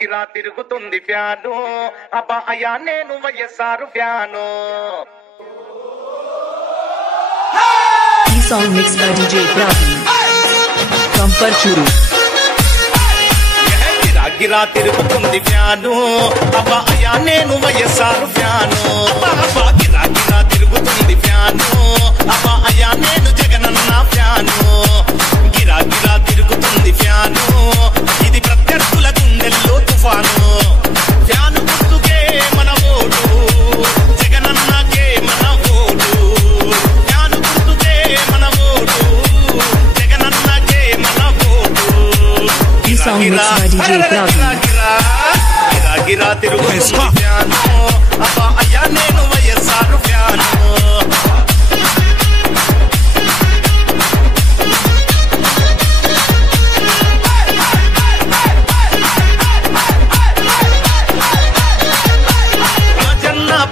గిరా తిరుగుతుంది ఫ్యాను అబ్బా అయ్యా నేను వైఎస్ఆర్ ఫ్యాను. ఈ song mix by DJ Praveen from Parchuru. గిరా తిరుగుతుంది ఫ్యాను అబ్బా అయ్యా నేను వైఎస్ఆర్ ఫ్యాను. అబ్బా గిరా తిరుగుతుంది ఫ్యాను అబ్బా అయ్యా నేను జగనన్న ఫ్యాను. గిరా తిరుగుతుంది ఫ్యాను ఇది ప్రత్యర్థుల గుండెల్లో తుఫాను. ఫ్యాను గుర్తుకే మన ఓటు జగనన్నకే మన ఓటు. ఫ్యాను గుర్తుకే మన ఓటు జగనన్నకే మన ఓటు. ఈ song mix by DJ Praveen. గిరా తిరుగుతుంది ఫ్యాను అబ్బా అయ్యా నేను వైఎస్ఆర్ ఫ్యాను.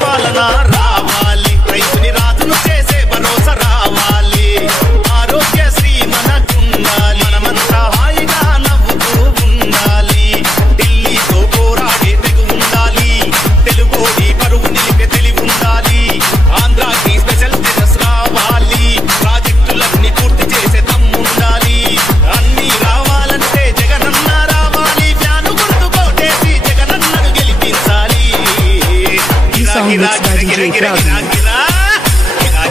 పాలన రావాలి రైతుని రాజును చేసే భరోసా రావాలి. ఆరోగ్యశ్రీ మనకుండాలి మనమంతా హాయిగా నవ్వుతూ ఉండాలి. ఢిల్లీతో పోరాడే తెగు ఉండాలి తెలుగోడి పరువు నిలిపే తెలివి ఉండాలి. ఆంధ్రాకి స్పెషల్ స్టేటస్ రావాలి ప్రాజెక్టులన్నీ పూర్తి చేసే దమ్ముండాలి. అన్ని రావాలంటే జగనన్న రావాలి. ఫ్యాను గుర్తు కోటేసి జగనన్నను గెలిపించాలి.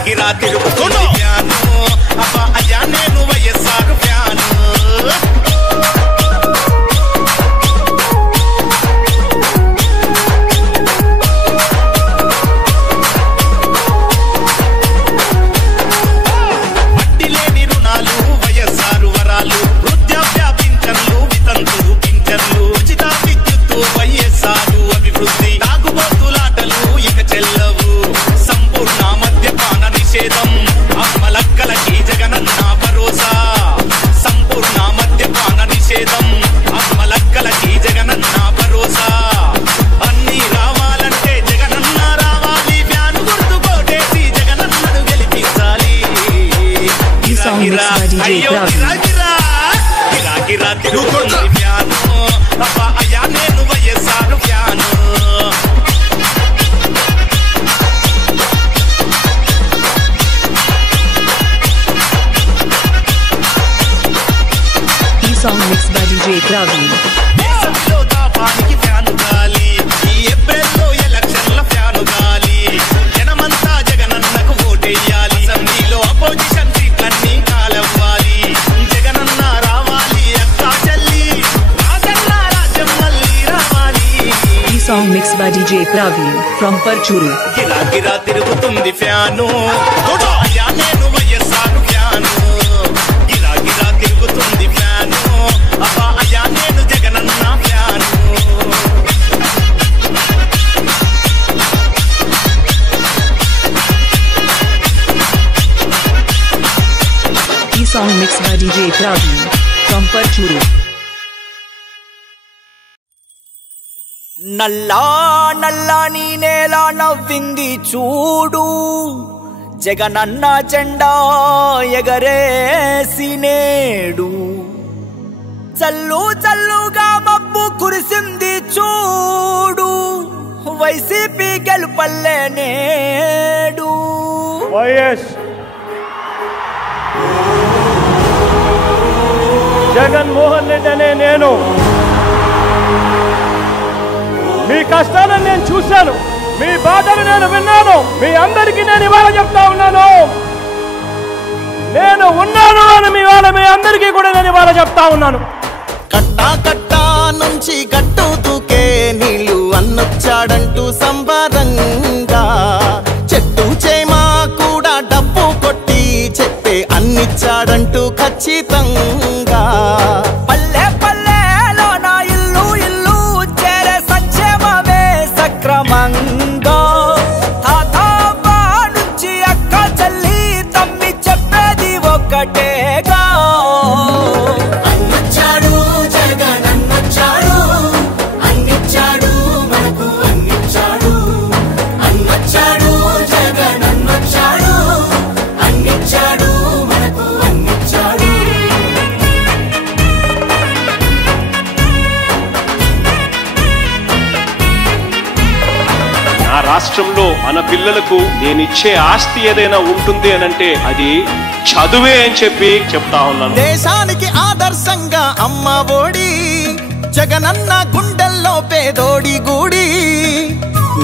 గిరా తిరుగుతుంది ఫ్యాను అబ్బా అయ్యా నేను వైఎస్ఆర్ ఫ్యాను. వడ్డీ లేని రుణాలు వైఎస్ఆర్ వరాలు వృద్ధాప్య పింఛన్లు వితంతు పింఛన్లు ఉచిత విద్యుత్తు వైఎస్ఆర్ అభివృద్ధి. తాగుబోతులాటలు ఇక చెల్లవు సంపూర్ణ మద్యపాన నిషేధం అమ్మలక్కలకి జగనన్న భరోసా. సంపూర్ణ మద్యపాన నిషేధం అమ్మలక్కలకి జగనన్న భరోసా. అన్ని రావాలంటే జగనన్న రావాలి. ఫ్యాను గుర్తు కోటేసి జగనన్నను గెలిపించాలి. గిరా తిరుగుతుంది ఫ్యాను అబ్బా అయ్యా నేను వైఎస్ఆర్ ఫ్యాను. ఈ song mix by DJ Praveen. దేశంలో దాపానికి ఫ్యాను గాలి ఈ ఏప్రిల్లో ఎలక్షన్ల ఫ్యాను గాలి. జనమంతా జగనన్నకు ఓటేయాలి. అసెంబ్లీలో అపోజిషన్ సీట్లన్నీ కాలవ్వాలి. జగనన్న రావాలి అక్కా చెల్లి రాజన్న రాజ్యం మళ్ళీ రావాలి. ఈ song mix by DJ Praveen from Parchuru. గిరా తిరుగుతుంది ఫ్యాను అయ్యా నేను వైఎస్ఆర్ ఫ్యాను. గిరా తిరుగుతుంది ఫ్యాను అబ్బా అయ్యా నేను జగనన్న ఫ్యాను. ఈ song mix by DJ Praveen from Parchuru. నల్లా నల్లాని నేల నవ్వింది చూడు జగనన్న జెండా ఎగరేసి నేడు. చల్లు చల్లుగా మబ్బు కురిసింది చూడు వైసీపీ గెలుపల్లే నేడు. వైఎస్ జగన్మోహన్ రెడ్డి అనే నేను మీ కష్టాలను నేను చూశాను, మీ బాధలు నేను విన్నాను. మీ అందరికీ నేను ఇవాళ చెప్తా ఉన్నాను, నేను ఉన్నాను అని మీ అందరికీ కూడా నేను ఇవాళ చెప్తా ఉన్నాను. కట్టా కట్టా నుంచి గట్టు దూకే నీళ్లు అన్నొచ్చాడంటూ సంబరంగా చెట్టు చేమా కూడా డబ్బు కొట్టి చెప్పే అన్నిచ్చాడంటూ ఖచ్చితంగా పల్లె పల్లెలో నా ఇల్లు ఇల్లు చేరే సంక్షేమమే సక్రమంగా తాతాబా నుంచి అక్క చెల్లి తమ్మి చెప్పేది ఒక్కటేగా అన్నొచ్చాడు జగన్ అన్నొచ్చాడు అన్నిచ్చాడు మనకు అన్నిచ్చాడు అన్నొచ్చాడు జగన్ అన్నొచ్చాడు అన్నిచ్చాడు మనకు అన్నిచ్చాడు నా రాష్ట్రంలో మన పిల్లలకు నేనిచ్చే ఆస్తి ఏదైనా ఉంటుంది అనంటే అది చదువే అని చెప్పి చెప్తా ఉన్నాను. దేశానికి ఆదర్శంగా అమ్మ ఒడి జగనన్న గుండెల్లో పేదోడి గుడి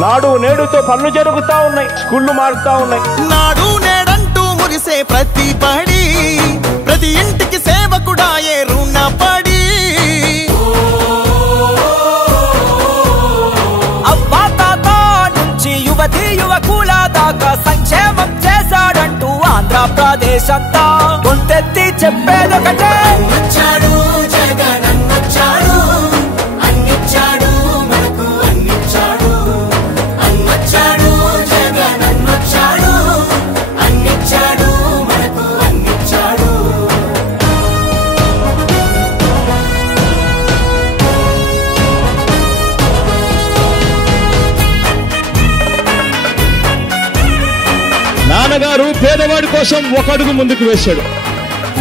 నాడు నేడుతో పనులు జరుగుతా ఉన్నాయి, స్కూళ్లు మారుతా ఉన్నాయి. నాడు నేడంటూ మురిసే ప్రతి పడి ప్రతి ఇంటికి సేవకుడాయే రుణపడి అబ్బా తాత నుంచి యువతి యువకుల దాకా సంక్షేమం చేశాడంటూ ఆంధ్రప్రదేశ్ అంతా గొంతెత్తి చెప్పేదొకటే అన్నొచ్చాడు జగన్ అన్నొచ్చాడు అన్నిచ్చాడు మనకు అన్నిచ్చాడు అన్నొచ్చాడు జగన్ అన్నొచ్చాడు అన్నిచ్చాడు మనకు అన్నిచ్చాడు నాన్నగారు పేదవాడి కోసం ఒక అడుగు ముందుకు వేశాడు.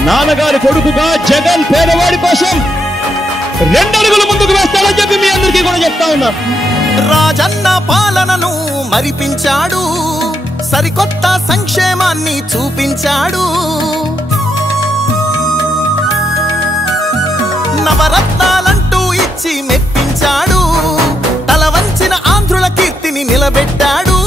నాన్నగారి కొడుకుగా జగన్ పేదవాడి కోసం 2 అడుగులు ముందుకు వేస్తాడని చెప్పి మీ అందరికీ కూడా చెప్తా ఉన్నా. రాజన్న పాలనను మరిపించాడు, సరికొత్త సంక్షేమాన్ని చూపించాడు. నవరత్నాలంటూ ఇచ్చి మెప్పించాడు, తల వంచిన ఆంధ్రుల కీర్తిని నిలబెట్టాడు.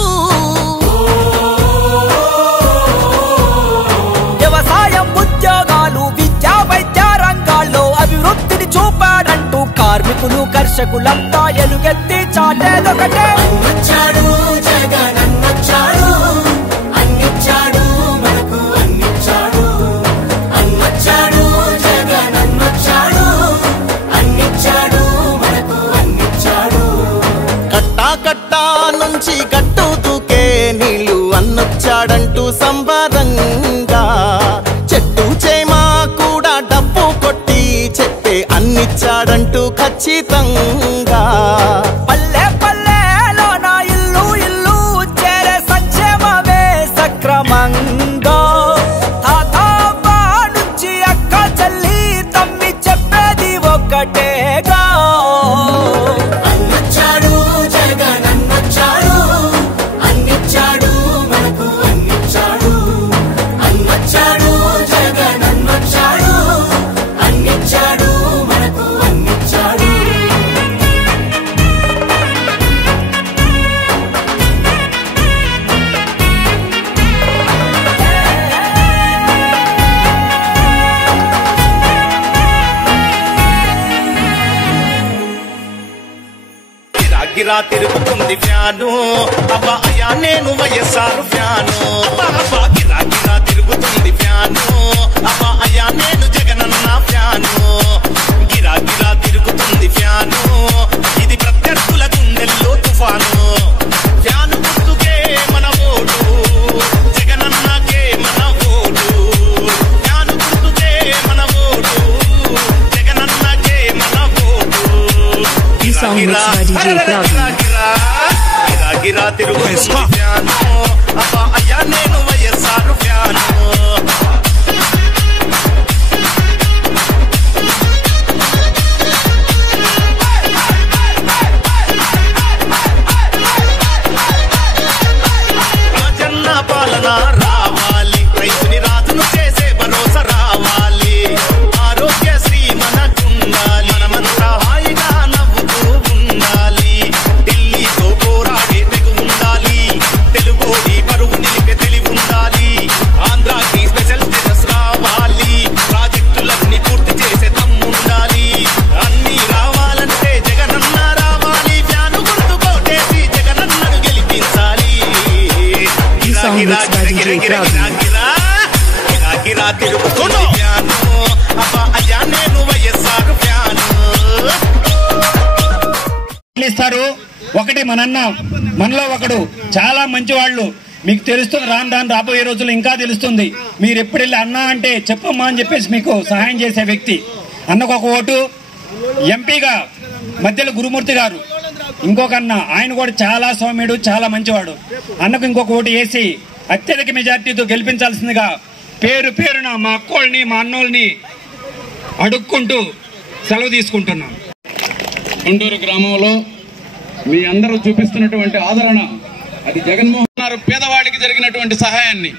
వ్యవసాయం ఉద్యోగాలు విద్యా వైద్య రంగాల్లో అభివృద్ధిని చూపాడంటూ కార్మికులు కర్షకులంతా ఎలుగెత్తి చాటేదొకటే అన్నొచ్చాడు జగన్ అన్నొచ్చాడు అన్నిచ్చాడు మనకు అన్నిచ్చాడు అన్నొచ్చాడు జగన్ అన్నొచ్చాడు అన్నిచ్చాడు మనకు అన్నిచ్చాడు కట్టా కట్టా నుంచి గట్టు దూకే నీళ్లు అన్నొచ్చాడంటూ సంబరంగా చెట్టు చేమా కూడా డబ్బు కొట్టి చెప్పే అన్నిచ్చాడంటూ ఖచ్చితంగా పల్లె పల్లెలో నా ఇల్లు ఇల్లు చేరే సంక్షేమమే సక్రమంగా తాతాబా నుంచి అక్క చెల్లి తమ్మి చెప్పేది ఒక్కటేగా అన్నొచ్చాడు జగన్ అన్నొచ్చాడు అన్నిచ్చాడు మనకు అన్నిచ్చాడు అన్నొచ్చాడు జగన్ అన్నొచ్చాడు అన్నిచ్చాడు మనకు అన్నిచ్చాడు గిరా తిరుగుతుంది ఫ్యాను అబ్బా అయ్యా నేను వైఎస్ఆర్ ఫ్యాను అబ్బా గిరా గిరా తిరుగుతుంది ఫ్యాను అబ్బా అయ్యా నేను జగనన్న ఫ్యాను గిరా గిరా తిరుగుతుంది ఫ్యాను ఇది ప్రత్యర్థుల గుండెల్లో తుఫాను ఫ్యాను గుర్తుకే మన ఓటు జగనన్నకే మన ఓటు ఫ్యాను గుర్తుకే మన ఓటు జగనన్నకే మన vote song mixed by DJ Cloud. గిరా తిరుగుతుంది ఫ్యాను అబ్బా అయ్యా నేను వైఎస్ఆర్ ఫ్యాను రాజన్న పాలన రావాలి, రైతుని రాజును చేసే భరోసా రావాలి, ఆరోగ్యశ్రీ మనకుండాలి, మనమంతా హాయిగా నవ్వుతూ ఉండాలి, ఢిల్లీతో పోరాడే తెగు ఉండాలి, తెలుగు వస్తారు. ఒకటి మనన్న మనలో ఒకడు చాలా మంచి వాళ్ళు, మీకు తెలుస్తుంది. రాబోయే రోజుల్లో ఇంకా తెలుస్తుంది. మీరు ఎప్పుడు వెళ్ళి అన్న అంటే చెప్పమ్మా అని చెప్పేసి మీకు సహాయం చేసే వ్యక్తి. అన్నకు ఒక ఓటు. ఎంపీగా మధ్యలో గురుమూర్తి గారు ఇంకొక అన్న, ఆయన కూడా చాలా సౌమ్యుడు, చాలా మంచివాడు. అన్నకు ఇంకొక ఓటు వేసి అత్యధిక మెజార్టీతో గెలిపించాల్సిందిగా పేరున మా అక్కోళ్ళని మా అన్నోళ్ళని అడుక్కుంటూ సెలవు తీసుకుంటున్నాం. కొండూరు గ్రామంలో మీ అందరూ చూపిస్తున్నటువంటి ఆదరణ, అది జగన్మోహన్ గారు పేదవాడికి జరిగినటువంటి సహాయాన్ని,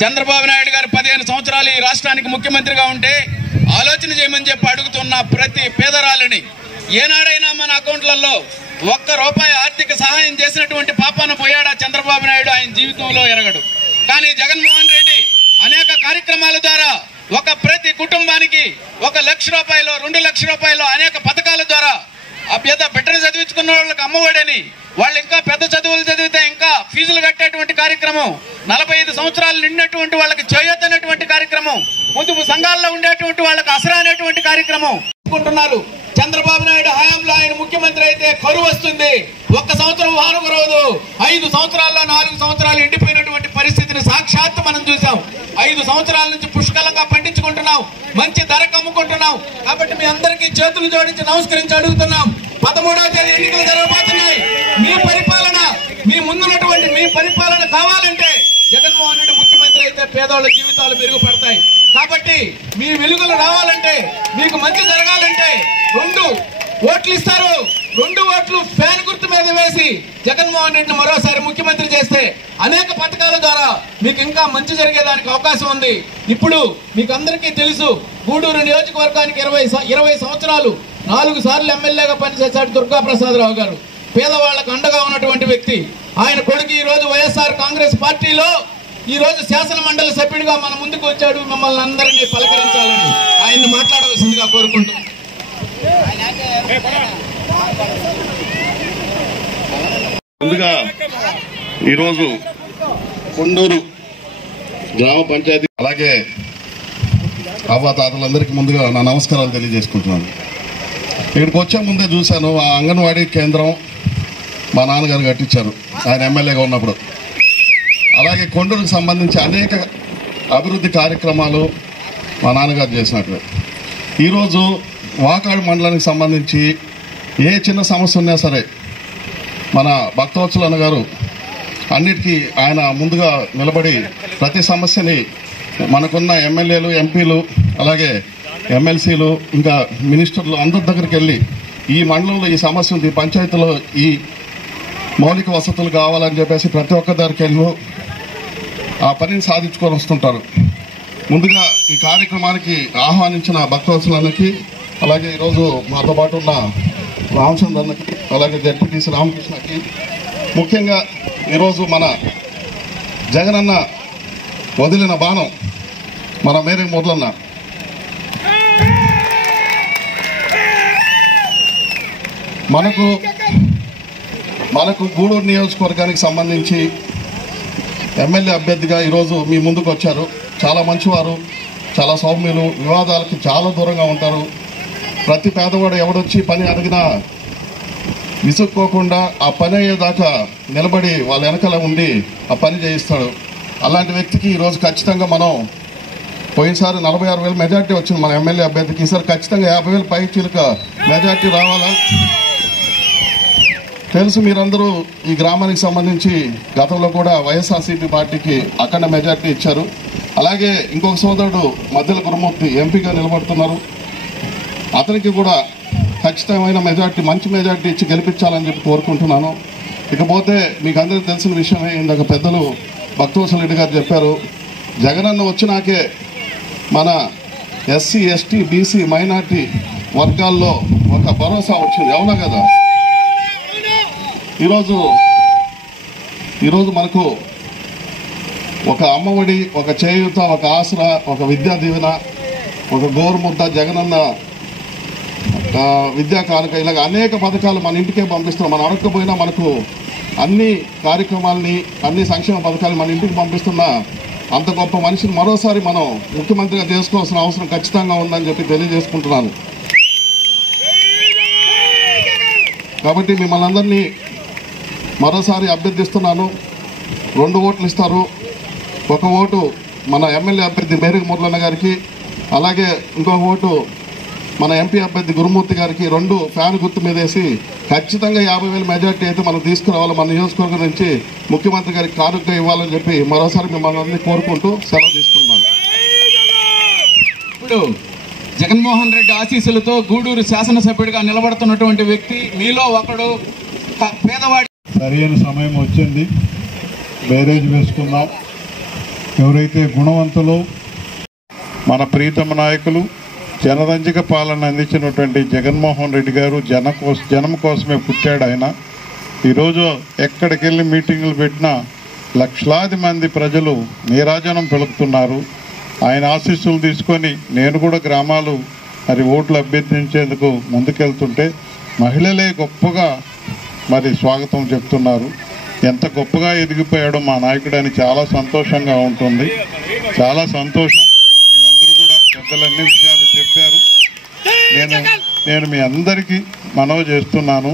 చంద్రబాబు నాయుడు గారు 15 సంవత్సరాలు ఈ రాష్ట్రానికి ముఖ్యమంత్రిగా ఉంటే ఆలోచన చేయమని చెప్పి అడుగుతున్న ప్రతి పేదరాలని ఏనాడైనా మన అకౌంట్లలో ₹1 ఆర్థిక సహాయం చేసినటువంటి పాపాన పోయాడా చంద్రబాబు నాయుడు? ఆయన జీవితంలో ఎరగడు. కానీ జగన్మోహన్ రెడ్డి అనేక కార్యక్రమాల ద్వారా ప్రతి కుటుంబానికి ₹1,00,000, ₹2,00,000 అనేక పథకాల ద్వారా బిడ్డను చదివించుకున్న వాళ్ళకి అమ్మఒడని, వాళ్ళు ఇంకా పెద్ద చదువులు చదివితే ఇంకా ఫీజులు కట్టేటువంటి కార్యక్రమం, 45 సంవత్సరాలు నిండినటువంటి వాళ్ళకి చేయొద్దనేటువంటి కార్యక్రమం, పొదుపు సంఘాల్లో ఉండేటువంటి వాళ్ళకి అసరా అనేటువంటి కార్యక్రమం అనుకుంటున్నారు. చంద్రబాబు నాయుడు హయాంలో ఆయన ముఖ్యమంత్రి అయితే కరువు వస్తుంది, 1 సంవత్సరం వాన కురవదు. 5 సంవత్సరాల్లో 4 సంవత్సరాలు ఎండిపోయినటువంటి పరిస్థితిని సాక్షాత్తు మనం చూసాం. 5 సంవత్సరాల నుంచి పుష్కలంగా పండించుకుంటున్నాం, మంచి ధరకు అమ్ముకుంటున్నాం. కాబట్టి మీ అందరికీ చేతులు జోడించి నమస్కరించి అడుగుతున్నాం. 13వ తేదీ ఎన్నికలు జరగబోతున్నాయి. మీ పరిపాలన, మీ ముందున్నటువంటి మీ పరిపాలన కావాలంటే జగన్మోహన్ రెడ్డి ముఖ్యమంత్రి అయితే పేదవాళ్ళ జీవితాలు మెరుగుపడతాయి. కాబట్టి మీ వెలుగులు రావాలంటే, మీకు మంచి జరగాలంటే 2 ఓట్లు ఇస్తారు. 2 ఓట్లు ఫ్యాన్ గుర్తు మీద వేసి జగన్మోహన్ రెడ్డిని మరోసారి ముఖ్యమంత్రి చేస్తే అనేక పథకాల ద్వారా మీకు ఇంకా మంచి జరిగేదానికి అవకాశం ఉంది. ఇప్పుడు మీకు అందరికీ తెలుసు, గూడూరు నియోజకవర్గానికి 20 సంవత్సరాలు 4 సార్లు ఎమ్మెల్యేగా పనిచేశాడు దుర్గాప్రసాదరావు గారు. పేదవాళ్లకు అండగా ఉన్నటువంటి వ్యక్తి. ఆయన కొడుకు ఈ రోజు వైఎస్ఆర్ కాంగ్రెస్ పార్టీలో ఈ రోజు శాసన మండలి సభ్యుడిగా మన ముందుకు వచ్చాడు. మిమ్మల్ని అందరినీ పలకరించాలని ఆయన్ని మాట్లాడవలసిందిగా కోరుకుంటూ, ముందుగా ఈరోజు కొండూరు గ్రామ పంచాయతీ అలాగే అవ్వాతాతలందరికీ ముందుగా నా నమస్కారాలు తెలియజేసుకుంటున్నాను. ఇక్కడికి వచ్చే ముందే చూశాను, ఆ అంగన్వాడీ కేంద్రం మా నాన్నగారు కట్టించారు ఆయన ఎమ్మెల్యేగా ఉన్నప్పుడు. అలాగే కొండూరుకు సంబంధించి అనేక అభివృద్ధి కార్యక్రమాలు మా నాన్నగారు చేసినట్లు. ఈరోజు వాకాడు మండలానికి సంబంధించి ఏ చిన్న సమస్య ఉన్నా సరే మన భక్తవత్సల అన్న గారు అన్నిటికీ ఆయన ముందుగా నిలబడి ప్రతి సమస్యని మనకున్న ఎమ్మెల్యేలు, ఎంపీలు, అలాగే ఎమ్మెల్సీలు, ఇంకా మినిస్టర్లు అందరి దగ్గరికి వెళ్ళి ఈ మండలంలో ఈ సమస్య ఉంది, పంచాయతీలో ఈ మౌలిక వసతులు కావాలని చెప్పేసి ప్రతి ఒక్క దగ్గరికి వెళ్ళి ఆ పనిని సాధించుకొని వస్తుంటారు. ముందుగా ఈ కార్యక్రమానికి ఆహ్వానించిన భక్తవత్సలన్నకి, అలాగే ఈరోజు మాతో పాటు ఉన్న రామచంద్రన్నకి, అలాగే జడ్పీటీసీ రామకృష్ణకి, ముఖ్యంగా ఈరోజు మన జగనన్న వదిలిన బాణం మన మేరీ మురళన్న. మనకు గూడూరు నియోజకవర్గానికి సంబంధించి ఎమ్మెల్యే అభ్యర్థిగా ఈరోజు మీ ముందుకు వచ్చారు. చాలా మంచివారు, చాలా సౌమ్యులు, వివాదాలకి చాలా దూరంగా ఉంటారు. ప్రతి పేదవాడు ఎవడొచ్చి పని అడిగినా విసుక్కోకుండా ఆ పని అయ్యేదాకా నిలబడి వాళ్ళ వెనకాల ఉండి ఆ పని చేయిస్తాడు. అలాంటి వ్యక్తికి ఈరోజు ఖచ్చితంగా మనం పోయినసారి 46,000 మెజార్టీ వచ్చింది మన ఎమ్మెల్యే అభ్యర్థికి. ఈసారి ఖచ్చితంగా 50,000 పై చిలుక మెజార్టీ రావాలా. తెలుసు మీరందరూ ఈ గ్రామానికి సంబంధించి గతంలో కూడా వైఎస్ఆర్సీపీ పార్టీకి అఖండ మెజార్టీ ఇచ్చారు. అలాగే ఇంకొక సోదరుడు మధ్యల గురుమూర్తి ఎంపీగా నిలబడుతున్నారు. అతనికి కూడా ఖచ్చితమైన మెజార్టీ, మంచి మెజార్టీ ఇచ్చి గెలిపించాలని చెప్పి కోరుకుంటున్నాను. ఇకపోతే మీకు అందరికీ తెలిసిన విషయమే, ఇందాక పెద్దలు భక్తవత్సల రెడ్డి గారు చెప్పారు, జగనన్న వచ్చినాకే మన ఎస్సీ, ఎస్టీ, బీసీ, మైనార్టీ వర్గాల్లో ఒక భరోసా వచ్చింది. అవునా కదా? ఈరోజు మనకు ఒక అమ్మఒడి, ఒక చేయూత, ఒక ఆసరా, ఒక విద్యా దీవెన, ఒక గోరుముద్ద, జగనన్న విద్యా కానుక, ఇలాగ అనేక పథకాలు మన ఇంటికే పంపిస్తున్నాం. మనం అడగకపోయినా మనకు అన్ని కార్యక్రమాలని, అన్ని సంక్షేమ పథకాలు మన ఇంటికి పంపిస్తున్న అంత గొప్ప మనిషిని మరోసారి మనం ముఖ్యమంత్రిగా చేసుకోవాల్సిన అవసరం ఖచ్చితంగా ఉందని చెప్పి తెలియజేసుకుంటున్నాను. కాబట్టి మిమ్మల్ని అందరినీ మరోసారి అభ్యర్థిస్తున్నాను. 2 ఓట్లు ఇస్తారు. 1 ఓటు మన ఎమ్మెల్యే అభ్యర్థి మేరిగ మురళన్న గారికి, అలాగే ఇంకొక ఓటు మన ఎంపీ అభ్యర్థి గురుమూర్తి గారికి 2 ఫ్యాన్ గుర్తు మీద వేసి ఖచ్చితంగా 50,000 మెజార్టీ అయితే మనం తీసుకురావాలి. మన నియోజకవర్గం నుంచి ముఖ్యమంత్రి గారికి కానుకగా ఇవ్వాలని చెప్పి మరోసారి మిమ్మల్ని అందరినీ కోరుకుంటూ సెలవు తీసుకుంటున్నాను. ఇప్పుడు జగన్మోహన్ రెడ్డి ఆశీస్సులతో గూడూరు శాసనసభ్యుడిగా నిలబడుతున్నటువంటి వ్యక్తి మీలో ఒకడు. పేదవాడి సరైన సమయం వచ్చింది, బేరేజ్ వేసుకుందాం. ఎవరైతే గుణవంతులు, మన ప్రీతమ నాయకులు, జనరంజక పాలన అందించినటువంటి జగన్మోహన్ రెడ్డి గారు జనం కోసమే పుట్టాడు ఆయన. ఈరోజు ఎక్కడికి వెళ్ళి మీటింగులు పెట్టినా లక్షలాది మంది ప్రజలు నీరాజనం పలుకుతున్నారు. ఆయన ఆశీస్సులు తీసుకొని నేను కూడా గ్రామాలు మరి ఓట్లు అభ్యర్థించేందుకు ముందుకెళ్తుంటే మహిళలే గొప్పగా మరి స్వాగతం చెప్తున్నారు. ఎంత గొప్పగా ఎదిగిపోయాడో మా నాయకుడు అని చాలా సంతోషంగా ఉంటుంది. చాలా సంతోషం. మీరందరూ కూడా పెద్దలు అన్ని విషయాలు చెప్పారు. నేను మీ అందరికీ మనవి చేస్తున్నాను.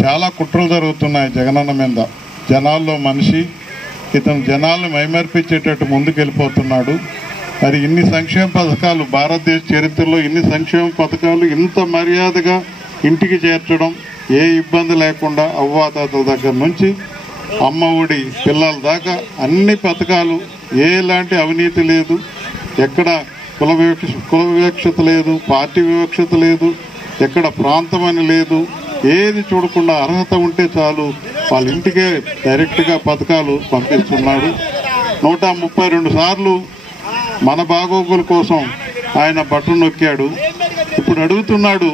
చాలా కుట్రలు జరుగుతున్నాయి జగనన్న మీద. జనాల్లో మనిషి, ఇతను జనాలను మైమర్పించేటట్టు ముందుకెళ్ళిపోతున్నాడు. మరి ఇన్ని సంక్షేమ పథకాలు, భారతదేశ చరిత్రలో ఇన్ని సంక్షేమ పథకాలు ఇంత మర్యాదగా ఇంటికి చేర్చడం, ఏ ఇబ్బంది లేకుండా అవ్వాతాతల దగ్గర నుంచి అమ్మ ఒడి పిల్లల దాకా అన్ని పథకాలు, ఎలాంటి అవినీతి లేదు, ఎక్కడ కుల వివక్షత లేదు, పార్టీ వివక్షత లేదు, ఎక్కడ ప్రాంతం అని లేదు. ఏది చూడకుండా అర్హత ఉంటే చాలు వాళ్ళ ఇంటికే డైరెక్ట్గా పథకాలు పంపిస్తున్నాడు. 132 సార్లు మన బాగోగుల కోసం ఆయన బటన్ నొక్కాడు. ఇప్పుడు అడుగుతున్నాడు,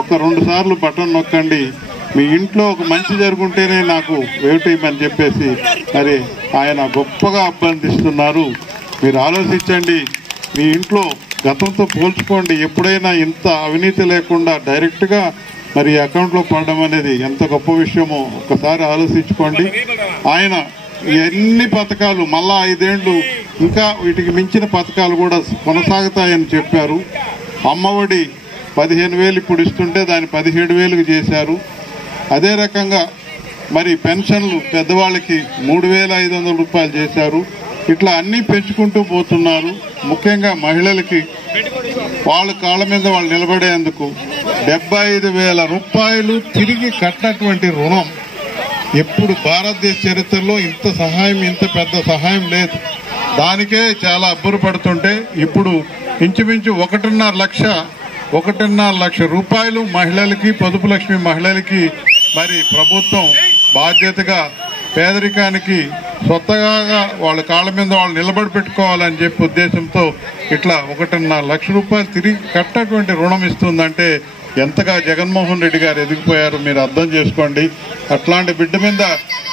1-2 సార్లు బటన్ నొక్కండి, మీ ఇంట్లో ఒక మంచి జరుగుంటేనే నాకు వేయమని చెప్పేసి మరి ఆయన గొప్పగా అభ్యర్థిస్తున్నారు. మీరు ఆలోచించండి, మీ ఇంట్లో గతంతో పోల్చుకోండి. ఎప్పుడైనా ఇంత అవినీతి లేకుండా డైరెక్ట్గా మరి అకౌంట్లో పడడం అనేది ఎంత గొప్ప విషయమో ఒకసారి ఆలోచించుకోండి. ఆయన ఎన్ని పథకాలు మళ్ళా 5 ఏళ్ళు ఇంకా వీటికి మించిన పథకాలు కూడా కొనసాగుతాయని చెప్పారు. అమ్మఒడి 15,000 ఇప్పుడు ఇస్తుంటే దాన్ని 17,000కు చేశారు. అదే రకంగా మరి పెన్షన్లు పెద్దవాళ్ళకి 3,500 రూపాయలు చేశారు. ఇట్లా అన్నీ పెంచుకుంటూ పోతున్నారు. ముఖ్యంగా మహిళలకి వాళ్ళ కాళ్ళ మీద వాళ్ళు నిలబడేందుకు 75,000 రూపాయలు తిరిగి కట్టినటువంటి రుణం ఎప్పుడు భారతదేశ చరిత్రలో ఇంత సహాయం, ఇంత పెద్ద సహాయం లేదు. దానికే చాలా అబ్బురపడుతుంటే ఇప్పుడు ఇంచుమించు 1.5 లక్ష రూపాయలు మహిళలకి, పొదుపు లక్ష్మి మహిళలకి మరి ప్రభుత్వం బాధ్యతగా పేదరికానికి స్వతగా వాళ్ళ కాళ్ళ మీద వాళ్ళు నిలబడి పెట్టుకోవాలని చెప్పి ఉద్దేశంతో ఇట్లా 1.5 లక్ష రూపాయలు తిరిగి కట్టటువంటి రుణం ఇస్తుందంటే ఎంతగా జగన్మోహన్ రెడ్డి గారు ఎదిగిపోయారు మీరు అర్థం చేసుకోండి. అట్లాంటి బిడ్డ మీద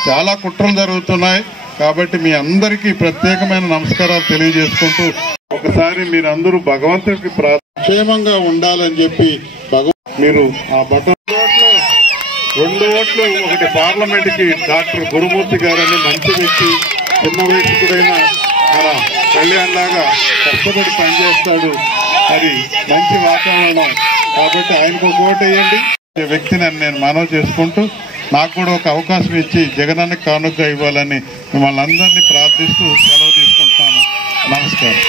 చాలా కుట్రలు జరుగుతున్నాయి. కాబట్టి మీ అందరికీ ప్రత్యేకమైన నమస్కారాలు తెలియజేసుకుంటూ ఒకసారి మీరందరూ భగవంతుడికి క్షేమంగా ఉండాలని చెప్పి మీరు ఆ బటన్ 2 ఓట్లు, ఒకటి పార్లమెంట్కి డాక్టర్ గురుమూర్తి గారని మంచి వ్యక్తి, చిన్న వయసుకుడైన మన కళ్యాణ్ లాగా కష్టపడి పనిచేస్తాడు. మరి మంచి వాతావరణం కాబట్టి ఆయనకు ఒక ఓటు వేయండి. వ్యక్తిని నేను మనవి చేసుకుంటూ నాకు కూడా ఒక అవకాశం ఇచ్చి జగనన్నకి కానుకగా ఇవ్వాలని మిమ్మల్ని అందరినీ ప్రార్థిస్తూ సెలవు తీసుకుంటున్నాను. నమస్కారం.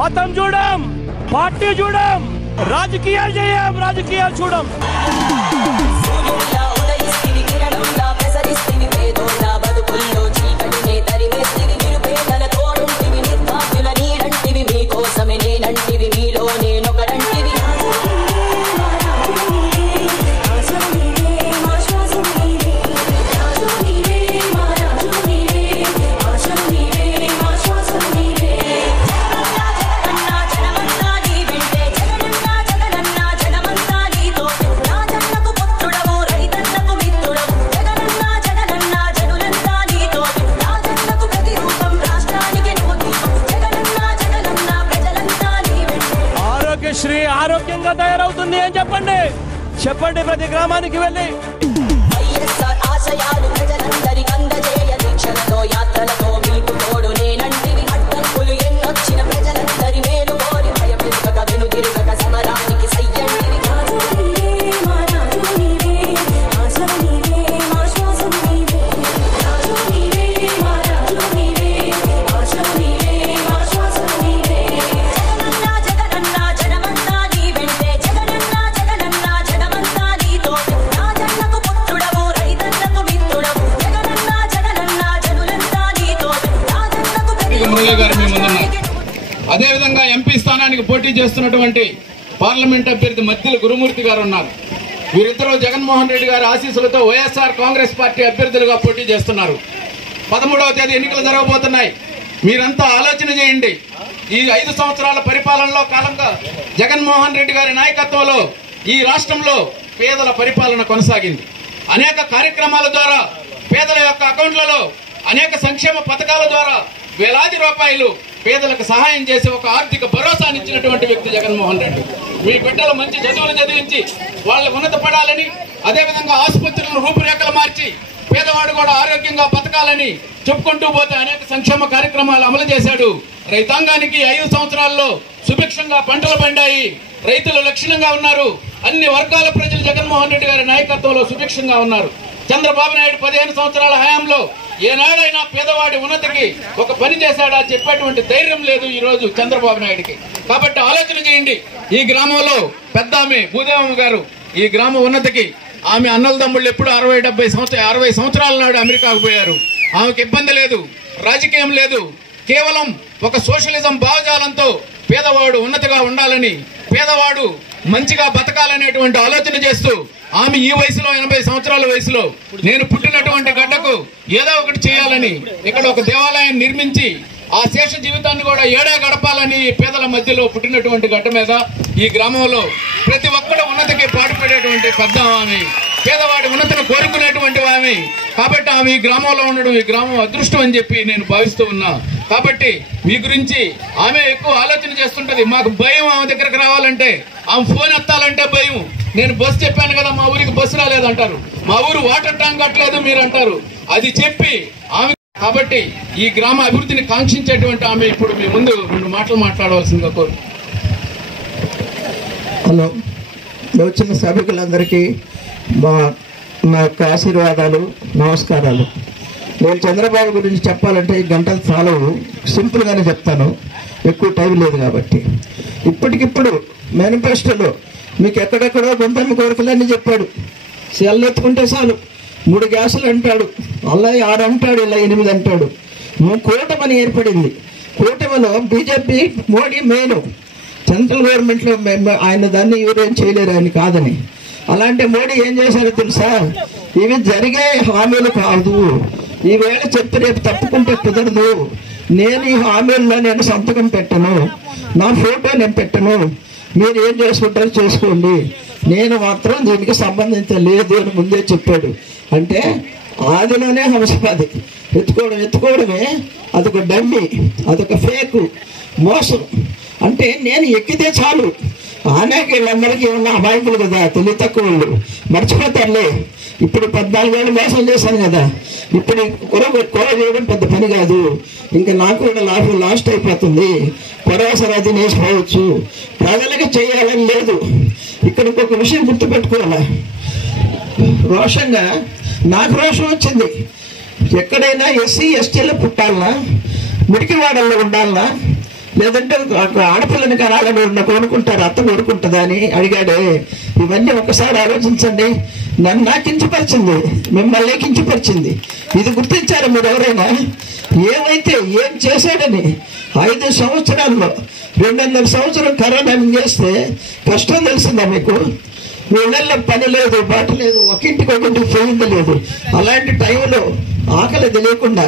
మతం చూడం, పార్టీ చూడం, రాజకీయాలు చేయం, రాజకీయాలు చూడం. జగనన్నా చెప్పండి చెప్పండి ప్రతి గ్రామానికి వెళ్ళి వైఎస్ఆర్ ఆశయాలు ప్రజలందరికీ అందజేయ దీక్షలతో యాత్రలతో మీకు తోడు నేనంటివి అడ్డంకులు ఎన్నొచ్చిన ప్రజలందరి మేలు కోరి భయపెరుగక వెనుదిరుగక సమరానికి సయ్యండివి మురళి గారు మీ ముందున్నారు. అదేవిధంగా ఎంపీ స్థానానికి పోటీ చేస్తున్నటువంటి పార్లమెంట్ అభ్యర్థి మధ్యల గురుమూర్తి గారు ఉన్నారు. వీరిద్దరూ జగన్మోహన్ రెడ్డి గారి ఆశీస్సులతో వైఎస్ఆర్ కాంగ్రెస్ పార్టీ అభ్యర్థులుగా పోటీ చేస్తున్నారు. 13వ తేదీ ఎన్నికలు జరగబోతున్నాయి. మీరంతా ఆలోచన చేయండి. ఈ 5 సంవత్సరాల పరిపాలనలో కాలంగా జగన్మోహన్ రెడ్డి గారి నాయకత్వంలో ఈ రాష్ట్రంలో పేదల పరిపాలన కొనసాగింది. అనేక కార్యక్రమాల ద్వారా పేదల యొక్క అకౌంట్లలో అనేక సంక్షేమ పథకాల ద్వారా వేలాది రూపాయలు పేదలకు సహాయం చేసి ఒక ఆర్థిక భరోసానిచ్చినటువంటి వ్యక్తి జగన్మోహన్ రెడ్డి. మీ బిడ్డలు మంచి చదువులు చదివించి వాళ్ళు ఉన్నత పడాలని, అదేవిధంగా ఆసుపత్రులను రూపురేఖలు మార్చి పేదవాడు కూడా ఆరోగ్యంగా బతకాలని చెప్పుకుంటూ పోతే అనేక సంక్షేమ కార్యక్రమాలు అమలు చేశాడు. రైతాంగానికి 5 సంవత్సరాల్లో సుభిక్షంగా పంటలు పండాయి. రైతులు లక్షణంగా ఉన్నారు. అన్ని వర్గాల ప్రజలు జగన్మోహన్ రెడ్డి గారి నాయకత్వంలో సుభిక్షంగా ఉన్నారు. చంద్రబాబు నాయుడు 15 సంవత్సరాల హయాంలో ఏనాడైనా పేదవాడి ఉన్నతికి ఒక పని చేశాడా చెప్పేటువంటి ధైర్యం లేదు ఈ రోజు చంద్రబాబు నాయుడికి. కాబట్టి ఆలోచన చేయండి. ఈ గ్రామంలో పెద్ద ఆమె భూదేవమ్మ గారు ఈ గ్రామ ఉన్నతికి ఆమె అన్నల తమ్ముళ్ళు ఎప్పుడు 60 సంవత్సరాల నాడు అమెరికాకు పోయారు. ఆమెకు ఇబ్బంది లేదు, రాజకీయం లేదు, కేవలం ఒక సోషలిజం భావజాలంతో పేదవాడు ఉన్నతిగా ఉండాలని, పేదవాడు మంచిగా బతకాలనేటువంటి ఆలోచన చేస్తూ ఆమె ఈ వయసులో 80 సంవత్సరాల వయసులో నేను పుట్టినటువంటి గడ్డకు ఏదో ఒకటి చేయాలని ఇక్కడ ఒక దేవాలయం నిర్మించి ఆ శేష జీవితాన్ని కూడా ఏడా గడపాలని పేదల మధ్యలో పుట్టినటువంటి గడ్డ మీద ఈ గ్రామంలో ప్రతి ఒక్కరు ఉన్నతికి పాటుపడేటువంటి పెద్ద ఆమె, పేదవాడి ఉన్నతిని కోరుకునేటువంటి ఆమె. కాబట్టి ఆమె ఈ గ్రామంలో ఉండడం ఈ గ్రామం అదృష్టం అని చెప్పి నేను భావిస్తూ ఉన్నా. కాబట్టి మీ గురించి ఆమె ఎక్కువ ఆలోచన చేస్తుంటది. మాకు భయం ఆమె దగ్గరకు రావాలంటే, ఆమె ఫోన్ ఎత్తాలంటే భయం. నేను బస్సు చెప్పాను కదా, మా ఊరికి బస్సు రాలేదంటారు, మా ఊరు వాటర్ ట్యాంక్ కట్టలేదు మీరు అంటారు. అది చెప్పి ఆమె కాబట్టి ఈ గ్రామ అభివృద్ధిని కాంక్షించేటువంటి ఆమె ఇప్పుడు మీ ముందు 2 మాటలు మాట్లాడవలసిందిగా కోరు. హలో, వచ్చిన సభ్యులందరికీ మా యొక్క ఆశీర్వాదాలు, నమస్కారాలు. నేను చంద్రబాబు గురించి చెప్పాలంటే ఈ గంటలు చాలవు, సింపుల్గానే చెప్తాను, ఎక్కువ టైం లేదు కాబట్టి. ఇప్పటికిప్పుడు మేనిఫెస్టోలో మీకు ఎక్కడెక్కడో గొంతమ్మ కోరికలన్నీ చెప్పాడు. సెల్ ఎత్తుకుంటే చాలు 3 గ్యాసులు అంటాడు, అలా 6 అంటాడు, ఇలా 8 అంటాడు. కూటమని ఏర్పడింది. కూటమిలో బీజేపీ, మోడీ మెయిన్. సెంట్రల్ గవర్నమెంట్లో ఆయన దాన్ని ఎవరేం చేయలేరు ఆయన కాదని. అలాంటి మోడీ ఏం చేశారో తెలుసా? ఇవి జరిగే హామీలు కాదు, ఈవేళ చెప్పి రేపు తప్పుకుంటే కుదరదు. నేను ఈ హామీల్లో నేను సంతకం పెట్టను, నా ఫోటో నేను పెట్టను, మీరు ఏం చేసుకుంటారో చేసుకోండి, నేను మాత్రం దీనికి సంబంధించలేదు అని ముందే చెప్పాడు. అంటే ఆదిలోనే హంసపాది ఎత్తుకోవడమే అదొక డమ్మీ, అదొక ఫేకు, మోసం. అంటే నేను ఎక్కితే చాలు, ఆనాక వీళ్ళందరికీ ఉన్న అమాయకులు కదా, తెలివి తక్కువ వాళ్ళు మర్చిపోతారులే. ఇప్పుడు 14 ఏళ్ళు మోసం చేశాను కదా, ఇప్పుడు కొర చేయడం పెద్ద పని కాదు, ఇంకా నాకు కూడా లాస్ట్ అయిపోతుంది, కొరవసరా తినేసిపోవచ్చు, ప్రజలకు చేయాలని లేదు. ఇక్కడ ఇంకొక విషయం గుర్తుపెట్టుకోవాలా, రోషంగా నాకు రోషం వచ్చింది. ఎక్కడైనా ఎస్సీ ఎస్టీలో పుట్టాలనా, మురికివాడల్లో ఉండాలనా, లేదంటే ఆడపిల్లని కనాలని కోరుకుంటారు, అత్త కోరుకుంటుందా అని అడిగాడే. ఇవన్నీ ఒకసారి ఆలోచించండి. నన్ను కించపరిచింది, మిమ్మల్ని కించపరిచింది. ఇది గుర్తించారు మీరు ఎవరైనా? ఏమైతే ఏం చేశాడని 5 సంవత్సరాల్లో 2.5 సంవత్సరం కరోనా చేస్తే కష్టం తెలిసిందా మీకు? వీళ్ళల్లో పని లేదు, బాట లేదు, ఒకింటికి పోయింది లేదు. అలాంటి టైంలో ఆకలి తెలియకుండా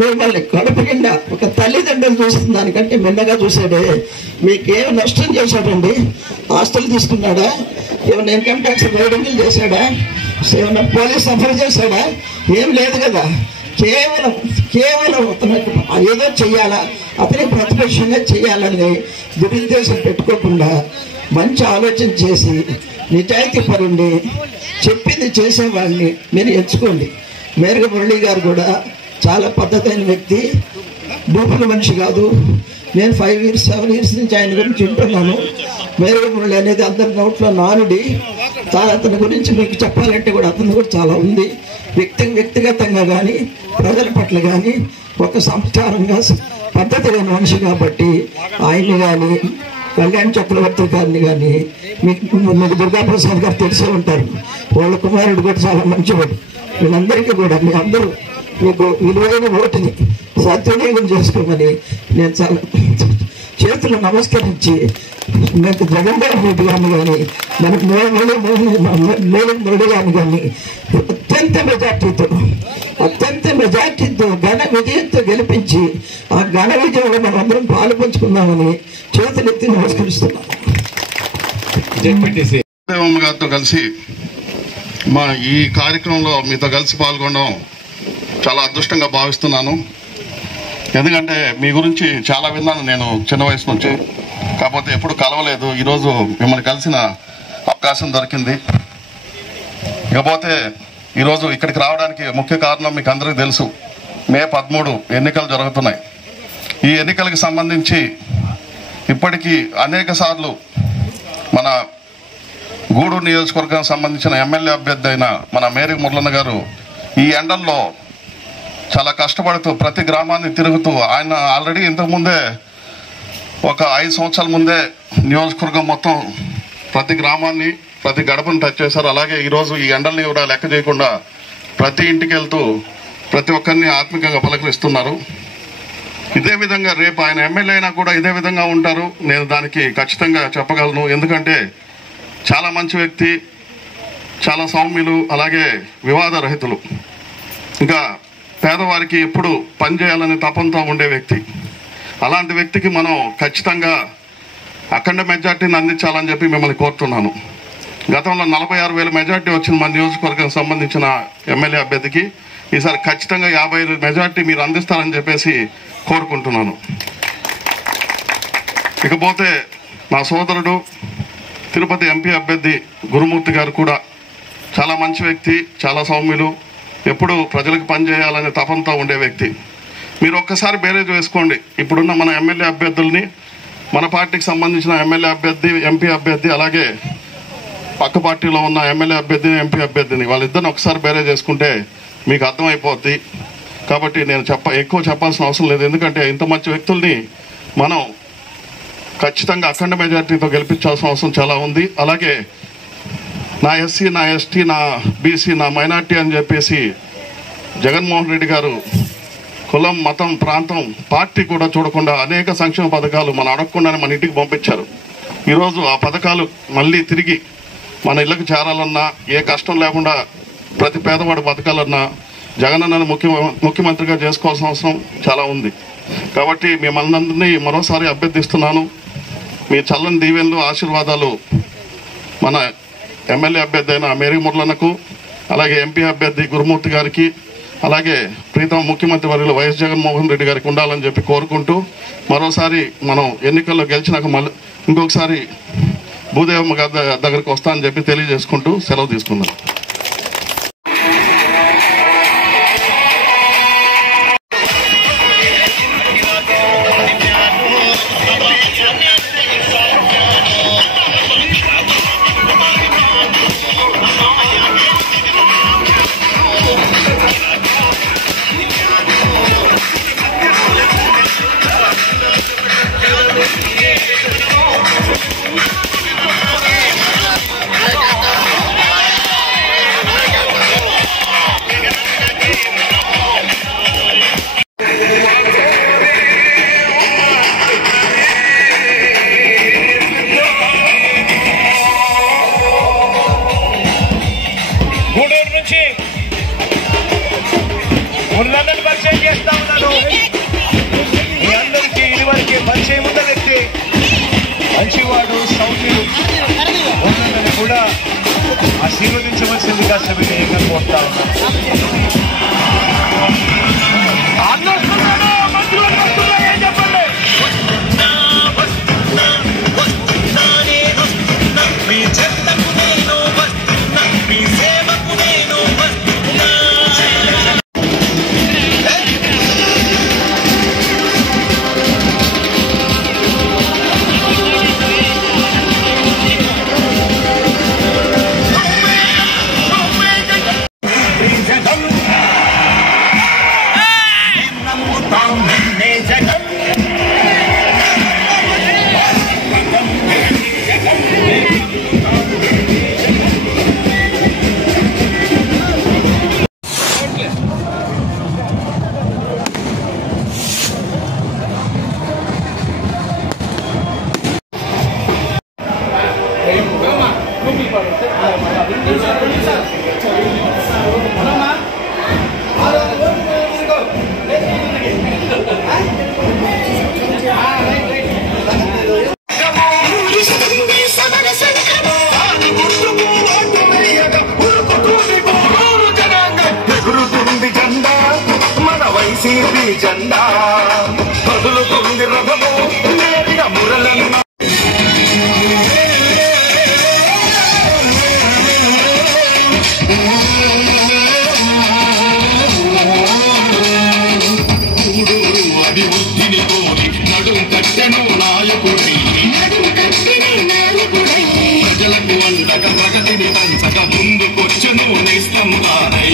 మిమ్మల్ని కడుపు కింద ఒక తల్లిదండ్రులు చూసిన దానికంటే మిన్నగా చూశాడే. మీకేం నష్టం చేశాడండి? ఆస్తులు తీసుకున్నాడా? ఏమైనా ఇన్కమ్ ట్యాక్స్ రైడింగ్లు చేశాడా? ఏమైనా పోలీస్ సఫర్ చేశాడా? ఏం లేదు కదా. కేవలం అతనికి ఏదో చెయ్యాలా, అతనికి ప్రతిపక్షంగా చేయాలని దురుద్దేశం పెట్టుకోకుండా మంచి ఆలోచన చేసి నిజాయితీ పరుండి చెప్పింది చేసేవాడిని మీరు ఎంచుకోండి. మేరగ మురళి గారు కూడా చాలా పద్ధతైన వ్యక్తి, డూపుల మనిషి కాదు. నేను 5 years 7 years నుంచి ఆయన గురించి వింటున్నాను. మేరగ మురళి అనేది అందరి నోట్లో నానుడి. అతని గురించి మీకు చెప్పాలంటే కూడా అతను కూడా చాలా ఉంది. వ్యక్తిగతంగా కానీ ప్రజల పట్ల కానీ ఒక సంస్కారంగా పద్ధతి లేని మనిషి కాబట్టి ఆయన్ని కానీ కళ్యాణ్ చక్రవర్తి గారిని కానీ మీకు దుర్గాప్రసాద్ గారు తెలిసే ఉంటారు. వాళ్ళ కుమారుడు కూడా చాలా మంచివాడు. వీళ్ళందరికీ కూడా మీ అందరూ మీకు విలువైన ఓటుని సద్వినియోగం చేసుకోమని నేను చాలా చేతులు నమస్కరించి మీకు జగన్మోహన్ రెడ్డి గారిని కానీ మనకు మేలుగు మురళి గారిని కానీ అత్యంత మెజార్టీతో ఘన విజయంతో గెలిపించి ఆ ఘన విజయంలో మనం అందరం పాలు పంచుకుందామని చేతులెత్తి నమస్కరిస్తున్నాం. గారితో కలిసి మా ఈ కార్యక్రమంలో మీతో కలిసి పాల్గొనడం చాలా అదృష్టంగా భావిస్తున్నాను. ఎందుకంటే మీ గురించి చాలా విన్నాను నేను చిన్న వయసు నుంచి, కాకపోతే ఎప్పుడు కలవలేదు. ఈరోజు మిమ్మల్ని కలిసిన అవకాశం దొరికింది. ఇకపోతే ఈరోజు ఇక్కడికి రావడానికి ముఖ్య కారణం మీకు అందరికీ తెలుసు. మే 13 ఎన్నికలు జరుగుతున్నాయి. ఈ ఎన్నికలకు సంబంధించి ఇప్పటికీ అనేక సార్లు మన గూడూరు నియోజకవర్గానికి సంబంధించిన ఎమ్మెల్యే అభ్యర్థి అయిన మన మేరీ మురళన్న గారు ఈ ఎండల్లో చాలా కష్టపడుతూ ప్రతి గ్రామాన్ని తిరుగుతూ, ఆయన ఆల్రెడీ ఇంతకుముందే ఒక 5 సంవత్సరాల ముందే నియోజకవర్గం మొత్తం ప్రతి గ్రామాన్ని ప్రతి గడపను టచ్ చేశారు. అలాగే ఈరోజు ఈ ఎండల్ని కూడా లెక్క చేయకుండా ప్రతి ఇంటికి వెళ్తూ ప్రతి ఒక్కరిని ఆత్మీయంగా పలకరిస్తున్నారు. ఇదే విధంగా రేపు ఆయన ఎమ్మెల్యే అయినా కూడా ఇదే విధంగా ఉంటారు, నేను దానికి ఖచ్చితంగా చెప్పగలను. ఎందుకంటే చాలా మంచి వ్యక్తి, చాలా సౌమ్యులు, అలాగే వివాద రహితులు, ఇంకా పేదవారికి ఎప్పుడు పనిచేయాలనే తపంతో ఉండే వ్యక్తి. అలాంటి వ్యక్తికి మనం ఖచ్చితంగా అఖండ మెజార్టీని అందించాలని చెప్పి మిమ్మల్ని కోరుతున్నాను. గతంలో 46,000 మెజార్టీ వచ్చింది మన నియోజకవర్గానికి సంబంధించిన ఎమ్మెల్యే అభ్యర్థికి. ఈసారి ఖచ్చితంగా 50,000 మెజార్టీ మీరు అందిస్తారని చెప్పేసి కోరుకుంటున్నాను. ఇకపోతే నా సోదరుడు తిరుపతి ఎంపీ అభ్యర్థి గురుమూర్తి గారు కూడా చాలా మంచి వ్యక్తి, చాలా సౌమ్యులు, ఎప్పుడు ప్రజలకు పనిచేయాలనే తపంతో ఉండే వ్యక్తి. మీరు ఒక్కసారి బేరేజ్ వేసుకోండి. ఇప్పుడున్న మన ఎమ్మెల్యే అభ్యర్థుల్ని, మన పార్టీకి సంబంధించిన ఎమ్మెల్యే అభ్యర్థి, ఎంపీ అభ్యర్థి, అలాగే పక్క పార్టీలో ఉన్న ఎమ్మెల్యే అభ్యర్థిని, ఎంపీ అభ్యర్థిని, వాళ్ళిద్దరిని ఒకసారి బేరేజ్ చేసుకుంటే మీకు అర్థమైపోద్ది. కాబట్టి నేను ఎక్కువ చెప్పాల్సిన అవసరం లేదు. ఎందుకంటే ఇంత మంచి వ్యక్తుల్ని మనం ఖచ్చితంగా అఖండ మెజార్టీతో గెలిపించాల్సిన అవసరం చాలా ఉంది. అలాగే నా ఎస్సీ, నా ఎస్టీ, నా బీసీ, నా మైనార్టీ అని చెప్పేసి జగన్మోహన్ రెడ్డి గారు కులం, మతం, ప్రాంతం, పార్టీ కూడా చూడకుండా అనేక సంక్షేమ పథకాలు మనం అడగకుండానే మన ఇంటికి పంపించారు. ఈరోజు ఆ పథకాలు మళ్ళీ తిరిగి మన ఇళ్ళకి చేరాలన్నా, ఏ కష్టం లేకుండా ప్రతి పేదవాడు బతకాలన్నా జగనన్నను ముఖ్యమంత్రిగా చేసుకోవాల్సిన అవసరం చాలా ఉంది. కాబట్టి మిమ్మల్ని మరోసారి అభ్యర్థిస్తున్నాను. మీ చల్లని దీవెనలు, ఆశీర్వాదాలు మన ఎమ్మెల్యే అభ్యర్థి అయిన మేరీ మురళన్నకు, అలాగే ఎంపీ అభ్యర్థి గురుమూర్తి గారికి, అలాగే ప్రీతం ముఖ్యమంత్రి వర్యులు వైఎస్ జగన్మోహన్ రెడ్డి గారికి ఉండాలని చెప్పి కోరుకుంటూ, మరోసారి మనం ఎన్నికల్లో గెలిచినాక మళ్ళీ ఇంకొకసారి భూదేవమ్మ గారి దగ్గరికి వస్తానని చెప్పి తెలియజేసుకుంటూ సెలవు తీసుకుందాం. పరిచయం చేస్తా ఉన్నాను. మీ అందరికీ ఇదివరకే పరిచయం ఉన్న వ్యక్తి, మంచివాడు, సౌమ్యుడు, ఉన్నదని కూడా ఆశీర్వదించవలసిందిగా సభ్యులు కోరుతా ఉన్నాను. చెప్పండి. వైసీపీ జెండా కదులుతుంది రథము నేరుగా మురళన్న అభివృద్ధిని కోరి నడుం కట్టెను నాయకుడై ప్రజలకు అండగా ప్రగతిని పంచక ముందుకొచ్చెను నేస్తంగానై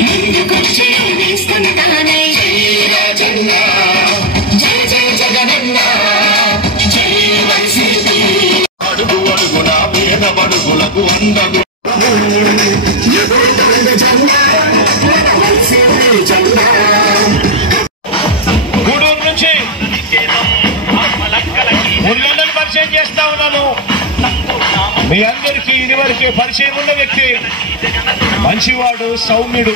జై రాజన్న జై జై జగనన్న జై వైసీపీ అడుగు అడుగున పేద బడుగులకు అండగు గూడూరు నుంచి మురళన్నను పరిచయం చేస్తా ఉన్నాను. మీ అందరికీ ఇదివరకే పరిచయం ఉన్న వ్యక్తి, మంచివాడు, సౌమ్యుడు.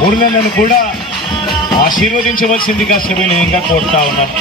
మురళన్నను కూడా ఆశీర్వదించవలసిందిగా సవినయంగా కోరుతా ఉన్నాను.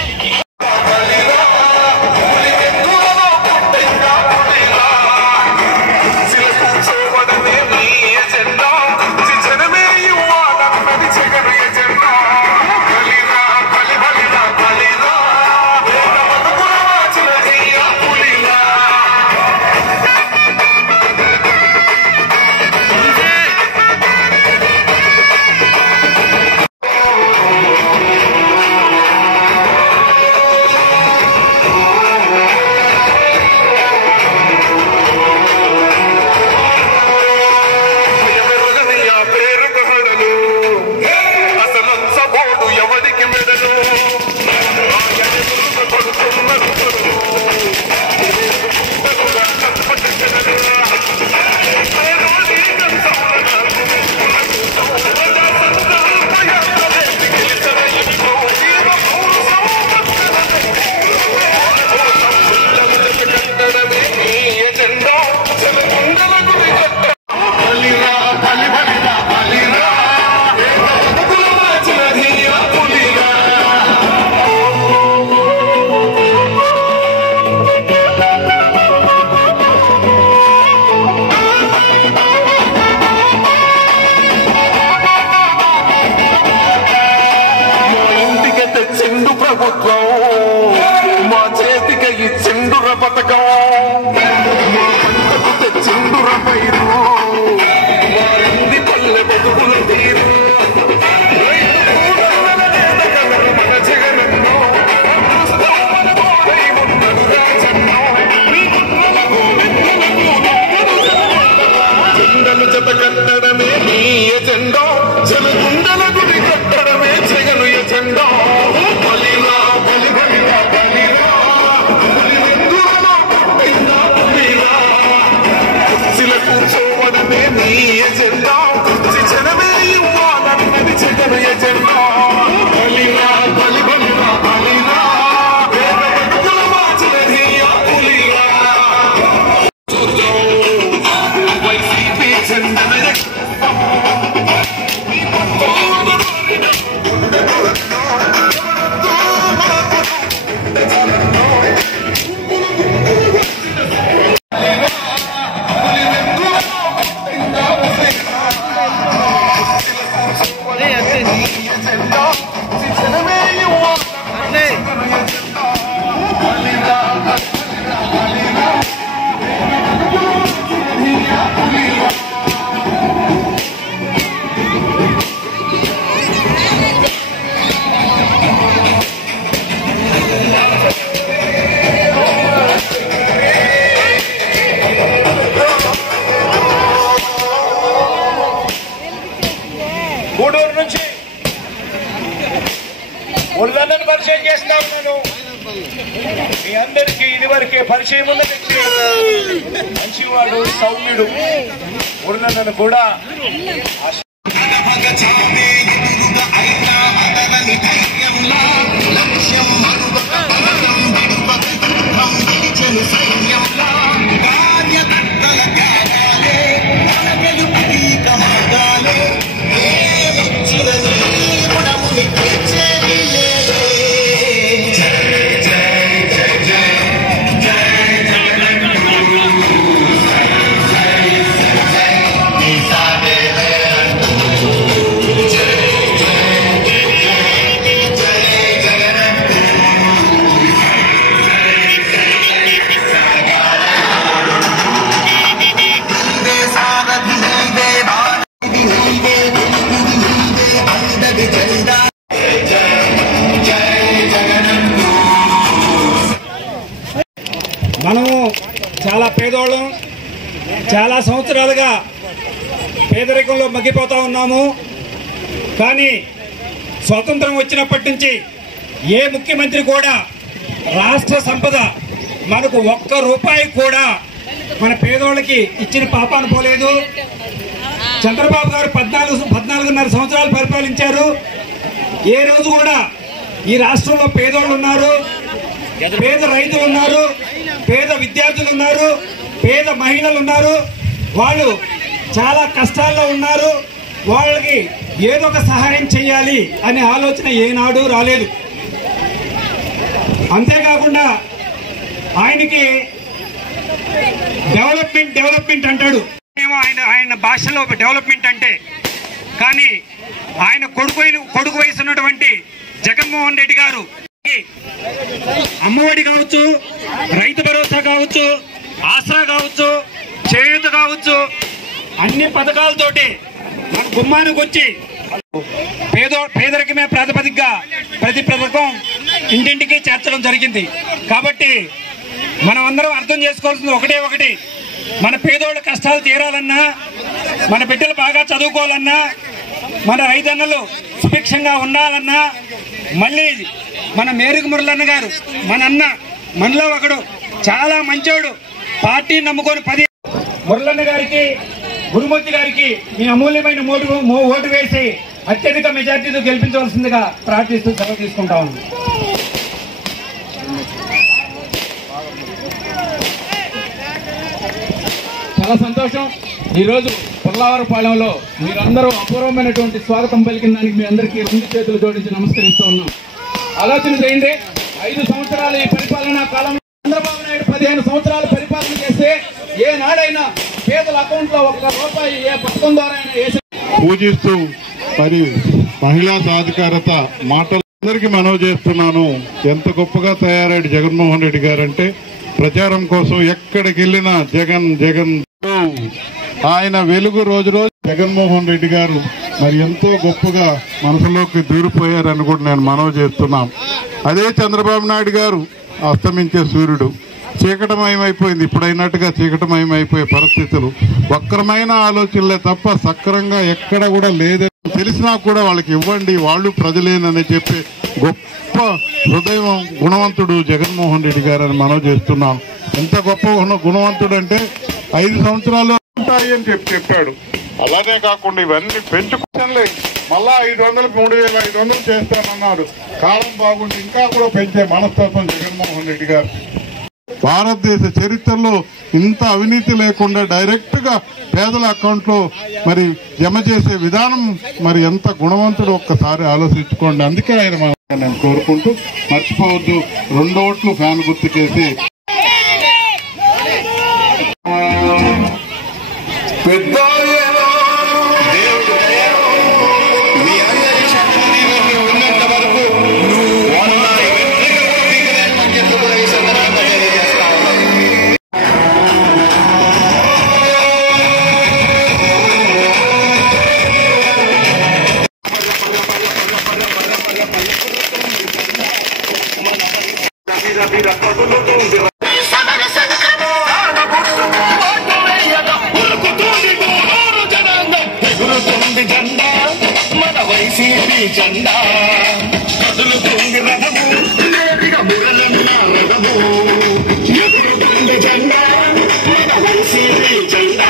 ప్రభుత్వం మా చేతికి ఇచ్చిండుర పథకం, మా పంటకు తెచ్చిండుర పైరు, మా ఇంటి పల్లె బతుకులు తీరు. మన జగనన్నో మన తోడై ఉన్నడు రాజన్నో. జెండలు జత కట్టడమే నీ ఎజెండా, జనగుండల గుడి కట్టడమే జగను ఎజెండా. కూర్చోవడమే మీ ఎజెండా, జనమే ఇవ్వాలన్నది జగన్ ఎజెండా. బలిరా బలి బలిరా బలిరా పేద బతుకుల మార్చినది ఆ పులిరా. చూద్దాం వైసీపీ జెండన గూడూరు నుంచి మురళన్నను పరిచయం చేస్తా ఉన్నాను. మీ అందరికీ ఇదివరకే పరిచయం ఉన్న వ్యక్తి, మంచివాడు, సౌమ్యుడు. మురళన్నను కూడా చాలా పేదోళ్ళం, చాలా సంవత్సరాలుగా పేదరికంలో మగ్గిపోతూ ఉన్నాము. కానీ స్వతంత్రం వచ్చినప్పటి నుంచి ఏ ముఖ్యమంత్రి కూడా రాష్ట్ర సంపద మనకు ఒక్క రూపాయి కూడా మన పేదోళ్ళకి ఇచ్చిన పాపాన పోలేదు. చంద్రబాబు గారు 14.5 సంవత్సరాలు పరిపాలించారు. ఏ రోజు కూడా ఈ రాష్ట్రంలో పేదోళ్ళు ఉన్నారు, పేద రైతులు ఉన్నారు, పేద విద్యార్థులు ఉన్నారు, పేద మహిళలు ఉన్నారు. వాళ్ళు చాలా కష్టాల్లో ఉన్నారు. వాళ్ళకి ఏదో ఒక సహాయం చేయాలి అనే ఆలోచన ఏనాడు రాలేదు. అంతేకాకుండా ఆయనకి డెవలప్మెంట్ అంటాడు. ఆయన భాషలో డెవలప్మెంట్ అంటే, కానీ ఆయన కొడుకు వయసు ఉన్నటువంటి జగన్మోహన్ రెడ్డి గారు అమ్మఒడి కావచ్చు, రైతు భరోసా కావచ్చు, ఆసరా కావచ్చు, చేయూత కావచ్చు, అన్ని పథకాలతోటి మన గుమ్మానికి వచ్చి పేదరికమే ప్రాతిపదికగా ప్రతి పథకం ఇంటింటికి చేర్చడం జరిగింది. కాబట్టి మనం అందరం అర్థం చేసుకోవాల్సింది ఒకటి, మన పేదోళ్ళ కష్టాలు తీరాలన్నా, మన బిడ్డలు బాగా చదువుకోవాలన్నా, మన రైతన్నలు సుభిక్షంగా ఉండాలన్నా, మళ్ళీ మన మేరుగు మురళన్న గారు మన అన్న మనలో ఒకడు చాలా మంచోడు, పార్టీ నమ్ముకొని 10 మురళన్న గారికి, గురుమూర్తి గారికి మీ అమూల్యమైన ఓటు వేసి అత్యధిక మెజార్టీతో గెలిపించవలసిందిగా ప్రార్థిస్తూ సెలవు తీసుకుంటా ఉన్నాం. చాలా సంతోషం. ఈరోజు పొర్లావరపాలెంలో మీరందరూ అపూర్వమైనటువంటి స్వాగతం పలికిన దానికి మీ అందరికీ 2 చేతులు జోడించి నమస్కరిస్తూ ఉన్నాం. ఆలోచన చేయండి, 5 సంవత్సరాల ఈ పరిపాలనా కాలంలో చంద్రబాబు నాయుడు 15 సంవత్సరాలు పరిపాలన చేస్తే ఏ నాడైనా పేదల అకౌంట్ లో 1 రూపాయి ఏ పథకం ద్వారా పూజిస్తూ మరి మహిళా సాధికారత మాటలందరికీ మనవి చేస్తున్నాను. ఎంత గొప్పగా తయారాడు జగన్మోహన్ రెడ్డి గారంటే, ప్రచారం కోసం ఎక్కడికి వెళ్ళినా జగన్ ఆయన వెలుగు రోజు జగన్మోహన్ రెడ్డి గారు మరి ఎంతో గొప్పగా మనసులోకి దూరిపోయారని కూడా నేను మనవి చేస్తున్నాం. అదే చంద్రబాబు నాయుడు గారు అస్తమించే సూర్యుడు, చీకటమయమైపోయింది. ఇప్పుడైనట్టుగా చీకటమయమైపోయే పరిస్థితులు, వక్రమైన ఆలోచనలే తప్ప సక్రంగా ఎక్కడ కూడా లేదని తెలిసినా కూడా వాళ్ళకి ఇవ్వండి, వాళ్ళు ప్రజలేనని చెప్పి గొప్ప హృదయం గుణవంతుడు జగన్మోహన్ రెడ్డి గారు అని మనవి చేస్తున్నాం. ఎంత గొప్ప గుణవంతుడు అంటే 5 సంవత్సరాలు ఉంటాయి అని చెప్పాడు. అలానే కాకుండా ఇవన్నీ పెంచుకోలే, మళ్ళా 500, 3500 చేస్తానన్నాడు. కాలం బాగుండి ఇంకా కూడా పెంచే మనస్తత్వం జగన్మోహన్ రెడ్డి గారు. భారతదేశ చరిత్రలో ఇంత అవినీతి లేకుండా డైరెక్ట్ గా పేదల అకౌంట్ లో మరి జమ చేసే విధానం మరి ఎంత గుణవంతుడు ఒక్కసారి ఆలోచించుకోండి. అందుకే ఆయన నేను కోరుకుంటూ మర్చిపోవద్దు, 2 ఓట్లు ఫ్యాన్ గుర్తుకేసి జెండా కదులుతుంది రథము, నేరుగా మురళన్న రథము, ఎదురుతుంది జెండా మన వైసీపీ జెండా.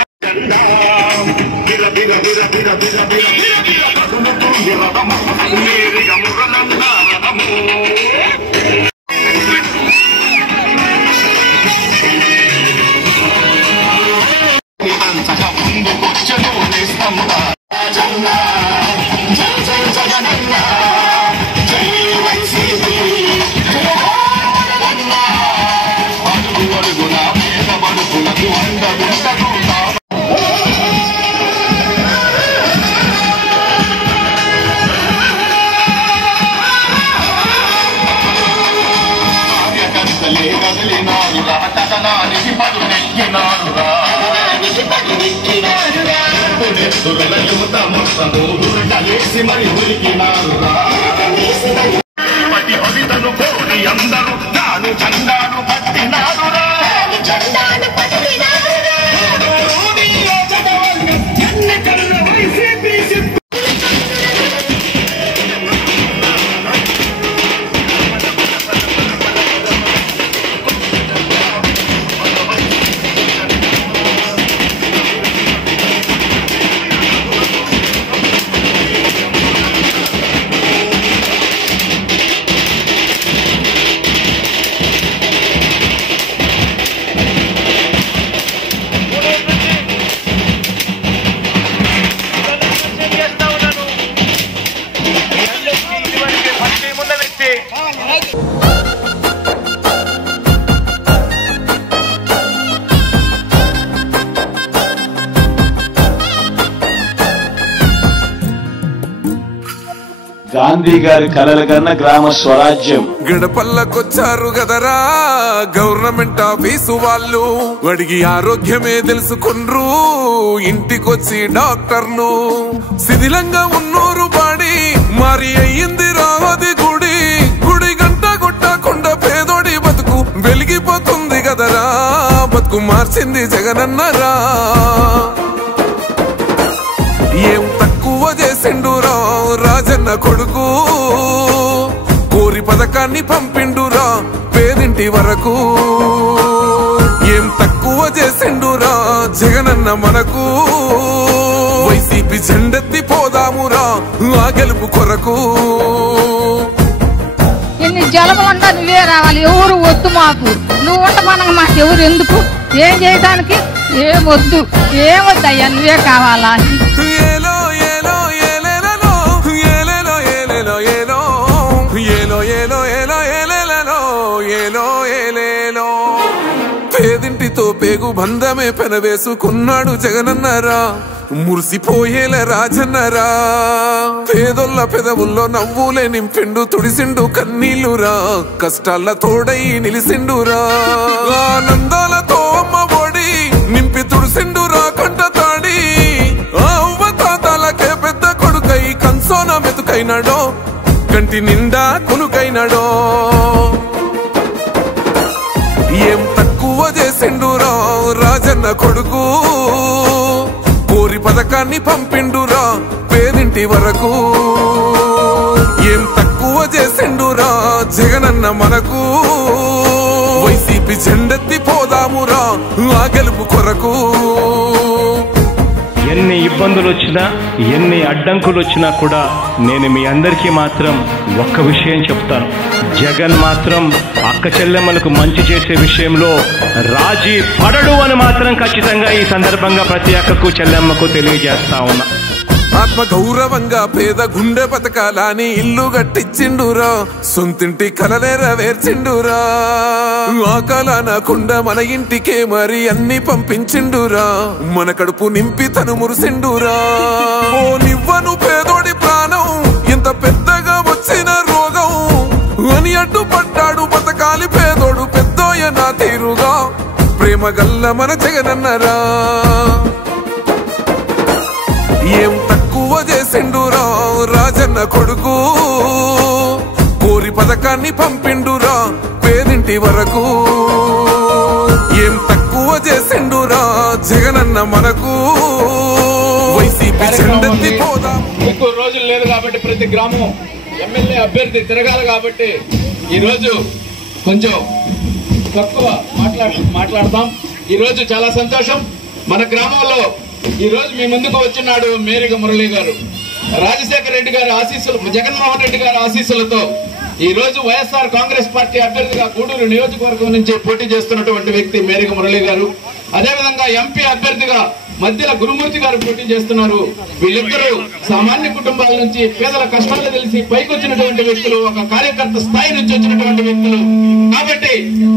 బిర బిర బిర బిర బిర బిర బిర బిర కదులుతుంది రథము, నేరుగా మురళన్న రథము. ముందుకొచ్చను నిస్తంభ జెండా. జై జై జగనన్న, జై వైసీపీ, అడుగు అడుగున పేద బడుగులకు అండగుంటూ కార్యకర్తలే కదిలినారురా, కథనానికి పదునెక్కినారురా, నెత్తురుల యువత మొత్తము ఉరుటలేసి మరి ఉరికినారురా. పది భవితను కోరి అందరూ తాను జెండాను పట్టినారురా, జెండాను గాంధీ గారి కలల కన్నా గ్రామ స్వరాజ్యం. గడపల్లకొచ్చారు గదరా గవర్నమెంట్ ఆఫీసు వాళ్ళు, అడిగి ఆరోగ్యమే తెలుసుకుండ్రు ఇంటికొచ్చి డాక్టర్లు. శిథిలంగా ఉన్నోరు బాడి మరి అయ్యింది రావది గుడి, గుడి గంట కొట్టకుండా పేదోడి బతుకు వెలిగిపోతుంది గదరా, బతుకు మార్చింది జగనన్నరా. ఏం తక్కువ చేసిండురా రాజన్న కొడుకు, కోరి పథకాన్ని పంపిండురా పేదింటి వరకు. ఏం తక్కువ చేసిండురా జగనన్న మనకు, వైసీపీ జెండెత్తి పోదామురా ఆ గెలుపు కొరకు. ఎన్ని జలములంతా నువ్వే రావాలి, ఎవరు వద్దు మాకు, నువ్వు ఉండమనగా మాకు ఎవరు ఎందుకు, ఏం చేయడానికి ఏమొద్దు, ఏమొద్దయ్యా నువ్వే కావాలా. ఏలో ఏలో ఏలేలో ఏలేలో ఏలేలో ఏలో ఏలో ఏలో ఏలో ఏలేలో ఏలో ఏలేలో. పేదింటితో పేగు బంధమే పెనవేసుకున్నాడు జగనన్నరా, మురిసిపోయేల రాజన్నరా. పేదొల్ల పెదవుల్లో నవ్వులే నింపిండు తుడిసిండు కన్నీళ్లురా, కష్టాల తోడై నిలిసిండురా. ఆనందాలతో అమ్మ ఒడి నింపి తుడిసిండురా కంట తాడి, అవ్వ తాతలకే పెద్ద కొడుకై కంసోన మెతుకైనాడో, కంటి నిండా కునుకైనాడో. ఏం తక్కువ చేసిండురా రాజన్న కొడుకు, కోరి పథకాన్ని పంపిండురా పేదింటి వరకు. ఏం తక్కువ చేసిండురా జగనన్న మనకు, వైసీపీ జెండెత్తి పోదామురా ఆ గెలుపు కొరకు. ఎన్ని ఇబ్బందులు వచ్చినా ఎన్ని అడ్డంకులు వచ్చినా కూడా నేను మీ అందరికీ మాత్రం ఒక్క విషయం చెప్తాను, జగన్ మాత్రం అక్క చెల్లెమ్మలకు మంచి చేసే విషయంలో రాజీ పడడు అని మాత్రం ఖచ్చితంగా ఈ సందర్భంగా ప్రతి అక్కకు చెల్లెమ్మకు తెలియజేస్తా ఉన్నా. ఆత్మ గౌరవంగా పేద గుండె బతకాలని ఇల్లు గట్టించిండురా, సొంతింటి కలనేరవేర్చిండురా. ఆకలనకుండా మన ఇంటికే మరి అన్ని పంపించిండురా, మన కడుపు నింపి తను మురిసిండురా. ఓ నివ్వను పేదోడి ప్రాణం ఎంత పెద్దగా వచ్చిన రోగం అని అడ్డుపడ్డాడు బతకాలి పేదోడు పెద్దోయ నా తీరుగా, ప్రేమ గల్ల మన జగనన్నరా. ఏం తక్కువ చేసిండురా రాజన్న కొడుకు, కోరి పథకాన్ని పంపిండురా పేదింటి వరకు. ఏం తక్కువ చేసిండురా జగనన్న మనకు, వైసీపీ జెండెత్తి పోదా. ఎక్కువ రోజులు లేదు కాబట్టి ప్రతి గ్రామం ఎమ్మెల్యే అభ్యర్థి తిరగాలి కాబట్టి ఈరోజు కొంచెం తక్కువ మాట్లాడతాం. ఈరోజు చాలా సంతోషం, మన గ్రామంలో ఈ రోజు మీ ముందుకు వచ్చినాడు మేరిగ మురళి గారు. రాజశేఖర రెడ్డి గారి ఆశీస్సులు, జగన్మోహన్ రెడ్డి గారి ఆశీస్సులతో ఈ రోజు వైఎస్ఆర్ కాంగ్రెస్ పార్టీ అభ్యర్థిగా గూడూరు నియోజకవర్గం నుంచి పోటీ చేస్తున్నటువంటి వ్యక్తి మేరిగ మురళి గారు. అదేవిధంగా ఎంపీ అభ్యర్థిగా మధ్యల గురుమూర్తి గారు పోటీ చేస్తున్నారు. వీళ్ళిద్దరూ సామాన్య కుటుంబాల నుంచి పేదల కష్టాలు తెలిసి పైకి వచ్చినటువంటి వ్యక్తులు, ఒక కార్యకర్త స్థాయి నుంచి వచ్చినటువంటి వ్యక్తులు. కాబట్టి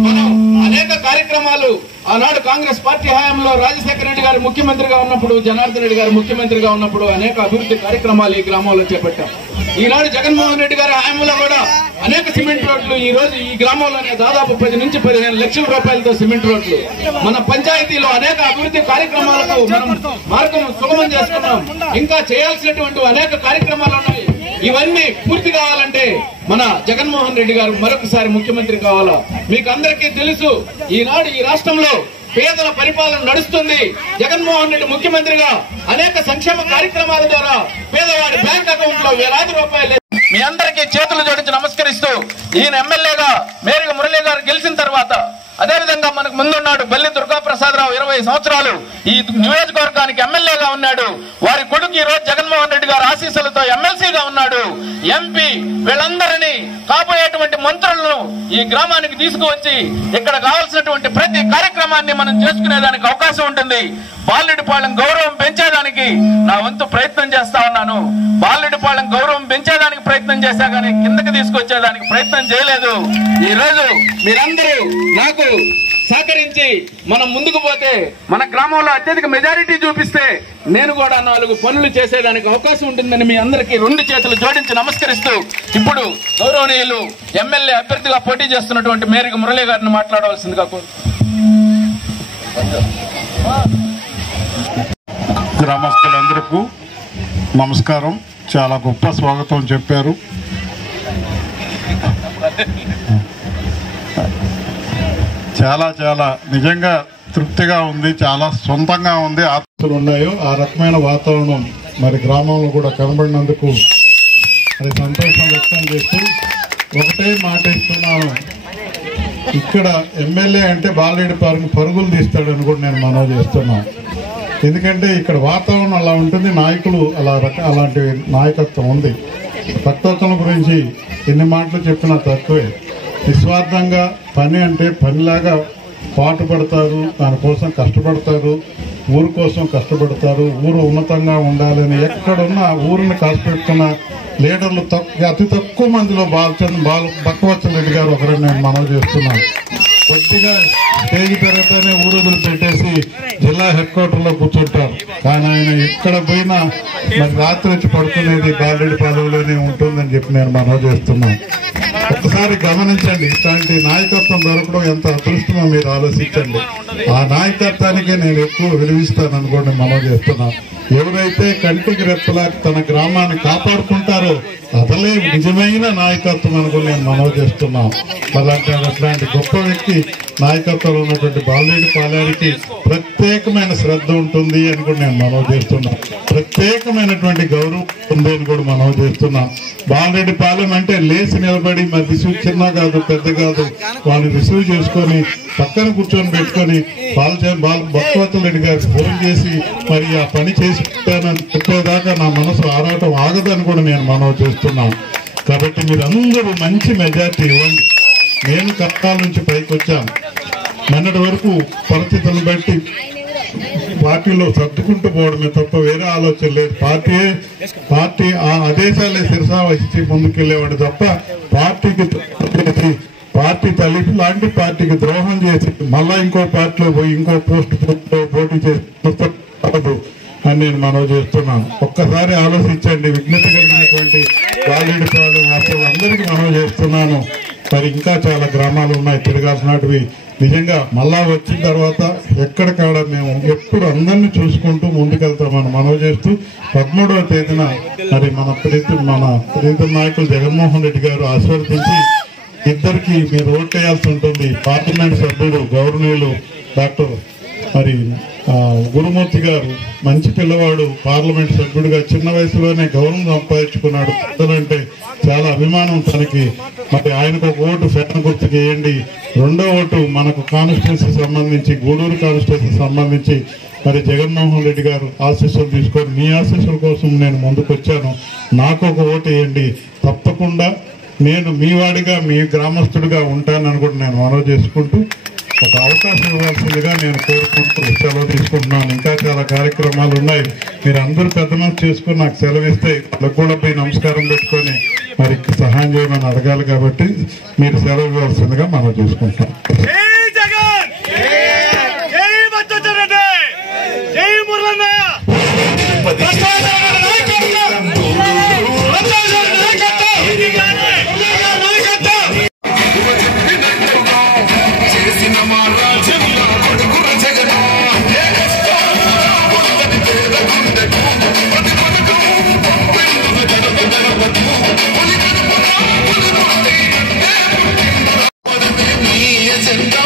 మనం అనేక కార్యక్రమాలు ఆనాడు కాంగ్రెస్ పార్టీ హయాంలో రాజశేఖర రెడ్డి గారు ముఖ్యమంత్రిగా ఉన్నప్పుడు, జనార్దన్ రెడ్డి గారు ముఖ్యమంత్రిగా ఉన్నప్పుడు అనేక అభివృద్ధి కార్యక్రమాలు ఈ గ్రామంలో చేపట్టాం. ఈనాడు జగన్మోహన్ రెడ్డి గారి హయాంలో కూడా అనేక సిమెంట్ రోడ్లు ఈ రోజు ఈ గ్రామంలోనే దాదాపు 10 నుంచి 15 లక్షల రూపాయలతో సిమెంట్ రోడ్లు, మన పంచాయతీలో అనేక అభివృద్ధి కార్యక్రమాలకు మనం మార్గం సుగమం చేసుకున్నాం. ఇంకా చేయాల్సినటువంటి అనేక కార్యక్రమాలు ఉన్నాయి. ఇవన్నీ పూర్తి కావాలంటే మన జగన్మోహన్ రెడ్డి గారు మరొకసారి ముఖ్యమంత్రి కావాలా. మీకు అందరికీ తెలుసు, ఈనాడు ఈ రాష్ట్రంలో పేదల పరిపాలన నడుస్తుంది. జగన్మోహన్ రెడ్డి ముఖ్యమంత్రిగా అనేక సంక్షేమ కార్యక్రమాల ద్వారా పేదవాడి బ్యాంక్ అకౌంట్ లో వేలాది రూపాయలు. మీ అందరికీ చేతులు జోడించి నమస్కరిస్తూ ఈయన ఎమ్మెల్యేగా మేరిగ మురళి గారు గెలిచిన తర్వాత, అదేవిధంగా మనకు ముందున్నాడు బల్లి దుర్గాప్రసాదరావు 20 సంవత్సరాలు ఈ నియోజకవర్గానికి ఎమ్మెల్యేగా ఉన్నాడు. వారి కొడుకు ఈ రోజు జగన్మోహన్ రెడ్డి గారి ఆశీస్సులతో ఎమ్మెల్సీగా ఉన్నాడు. ఎంపీ వీళ్ళందరినీ కాబోయేటువంటి మంత్రులను ఈ గ్రామానికి తీసుకువచ్చి ఇక్కడ కావాల్సినటువంటి ప్రతి కార్యక్రమాన్ని మనం చేసుకునేదానికి అవకాశం ఉంటుంది. బాలుడిపాళెం గౌరవం పెంచేదానికి నా వంతు ప్రయత్నం చేస్తా ఉన్నాను. బాలుడిపాళెం గౌరవం పెంచేదానికి ప్రయత్నం చేశా కానీ కిందకి తీసుకొచ్చేదానికి ప్రయత్నం చేయలేదు. ఈ రోజు మీరందరూ నాకు సహకరించి మనం ముందుకు పోతే మన గ్రామంలో అత్యధిక మెజారిటీ చూపిస్తే నేను కూడా 4 పనులు చేసేదానికి అవకాశం ఉంటుందని మీ అందరికీ 2 చేతులు జోడించి నమస్కరిస్తూ ఇప్పుడు గౌరవనీయులు ఎమ్మెల్యే అభ్యర్థిగా పోటీ చేస్తున్నటువంటి మేరకు మురళి గారిని మాట్లాడవలసిందిగా గ్రామస్తులందరికీ నమస్కారం. చాలా గొప్ప స్వాగతం చెప్పారు. చాలా చాలా నిజంగా తృప్తిగా ఉంది, చాలా సొంతంగా ఉంది. ఆస్తులు ఉన్నాయో ఆ రకమైన వాతావరణం మరి గ్రామంలో కూడా కనబడినందుకు మరి సంతోషం వ్యక్తం చేస్తూ ఒకటే మాట ఇస్తున్నాను, ఇక్కడ ఎమ్మెల్యే అంటే బాలరెడ్డి పరుగులు తీస్తాడని కూడా నేను మనవి చేస్తున్నాను. ఎందుకంటే ఇక్కడ వాతావరణం అలా ఉంటుంది, నాయకులు అలాంటి నాయకత్వం ఉంది. భక్తత్వం గురించి ఎన్ని మాటలు చెప్పినా తక్కువే. నిస్వార్థంగా పని అంటే పనిలాగా పాటుపడతారు, దానికోసం కష్టపడతారు, ఊరు కోసం కష్టపడతారు, ఊరు ఉన్నతంగా ఉండాలని ఎక్కడున్నా ఊరిని కాసుపెట్టుకున్న లీడర్లు అతి తక్కువ మందిలో బక్కవచ్చల రెడ్డి గారు ఒకరని నేను మనవి చేస్తున్నాను. కొద్దిగా స్టేజ్ పెరగతానే ఊరుదులు పెట్టేసి జిల్లా హెడ్ క్వార్టర్లో కూర్చుంటారు, కానీ ఆయన ఎక్కడ పోయినా మరి రాత్రి వచ్చి పడుకునేది బాలరెడ్డి పాలెంలోనే ఉంటుందని చెప్పి నేను మనవి చేస్తున్నాను. ఒకసారి గమనించండి, ఇట్లాంటి నాయకత్వం దొరకడం ఎంత అదృష్టమో మీరు ఆలోచించండి. ఆ నాయకత్వానికే నేను ఎక్కువ విలువిస్తాను అనుకోండి మనవి చేస్తున్నాను. ఎవరైతే కంటికి రెప్పలా తన గ్రామాన్ని కాపాడుకుంటారో అసలే నిజమైన నాయకత్వం అనుకుని నేను మనవి చేస్తున్నాను. అట్లాంటి గొప్ప వ్యక్తి నాయకత్వంలో ఉన్నటువంటి బాలరెడ్డి పాలెంకి ప్రత్యేకమైన శ్రద్ధ ఉంటుంది అని కూడా నేను మనవి చేస్తున్నాను. ప్రత్యేకమైనటువంటి గౌరవం ఉంది అని కూడా మనవి చేస్తున్నాం. బాలరెడ్డి పాలెం అంటే లేచి నిలబడి మరి రిసీవ్ చిన్న కాదు పెద్ద కాదు, వాళ్ళని రిసీవ్ చేసుకొని పక్కన కూర్చొని పెట్టుకొని బక్కవచ్చల రెడ్డి గారికి ఫోన్ చేసి మరి ఆ పని చేసి పెట్టానని చెప్పేదాకా నా మనసు ఆరాటం ఆగదని కూడా నేను మనవి చేస్తున్నాను. కాబట్టి మీరందరూ మంచి మెజార్టీ ఇవ్వండి. నేను కష్టాల నుంచి పైకి వచ్చాను. మొన్నటి వరకు పరిస్థితులను బట్టి పార్టీలో సర్దుకుంటూ పోవడమే తప్ప వేరే ఆలోచన లేదు. పార్టీ ఆ ఆదేశాలే శిరసా వచ్చి ముందుకెళ్లేవాడు తప్ప పార్టీ తల్లి లాంటి పార్టీకి ద్రోహం చేసి మళ్ళా ఇంకో పార్టీలో పోయి ఇంకో పోస్ట్ పోటీ చేసి అని నేను మనవి చేస్తున్నాను. ఒక్కసారి ఆలోచించండి. విజ్ఞత కలిగినటువంటి బాలరెడ్డి పాలెం వాస్తవం అందరికీ మనవి చేస్తున్నాను. మరి ఇంకా చాలా గ్రామాలు ఉన్నాయి తిరగాల్సినవి. నిజంగా మళ్ళా వచ్చిన తర్వాత ఎక్కడికాడ మేము ఎప్పుడు అందరినీ చూసుకుంటూ ముందుకెళ్తామని మనవి చేస్తూ 13వ తేదీన మరి మన ప్రీతం నాయకులు జగన్మోహన్ రెడ్డి గారు ఆశీర్వదించి ఇద్దరికి మీరు ఓట్ వేయాల్సి ఉంటుంది. పార్లమెంట్ సభ్యుడు గౌరవనీయులు డాక్టర్ మరి గురుమూర్తి గారు మంచి పిల్లవాడు, పార్లమెంట్ సభ్యుడిగా చిన్న వయసులోనే గౌరవం సంపాదించుకున్నాడు. పెద్దలంటే చాలా అభిమానం తనకి. మరి ఆయనకు ఒక ఓటు ఫ్యాన్ గుర్తుకు వేయండి. 2వ ఓటు మనకు కాన్స్టిట్యున్సీ సంబంధించి గూడూరు కాన్స్టిట్యున్సీ సంబంధించి మరి జగన్మోహన్ రెడ్డి గారు ఆశీస్సులు తీసుకొని మీ ఆశీస్సుల కోసం నేను ముందుకు వచ్చాను. నాకు ఒక ఓటు వేయండి. తప్పకుండా నేను మీ వాడిగా మీ గ్రామస్తుడిగా ఉంటానని కూడా నేను మనవి చేసుకుంటూ ఒక అవకాశం ఇవ్వాల్సిందిగా నేను కోరుకుంటూ సెలవు తీసుకుంటున్నాను. ఇంకా చాలా కార్యక్రమాలు ఉన్నాయి. మీరు అందరూ పెద్ద మనసు చేసుకుని నాకు సెలవు ఇస్తే వాళ్ళకు కూడా పోయి నమస్కారం పెట్టుకొని మరి సహాయం చేయమని అడగాలి. కాబట్టి మీరు సెలవు ఇవ్వాల్సిందిగా మనం చేసుకుంటాం. ఎజెండా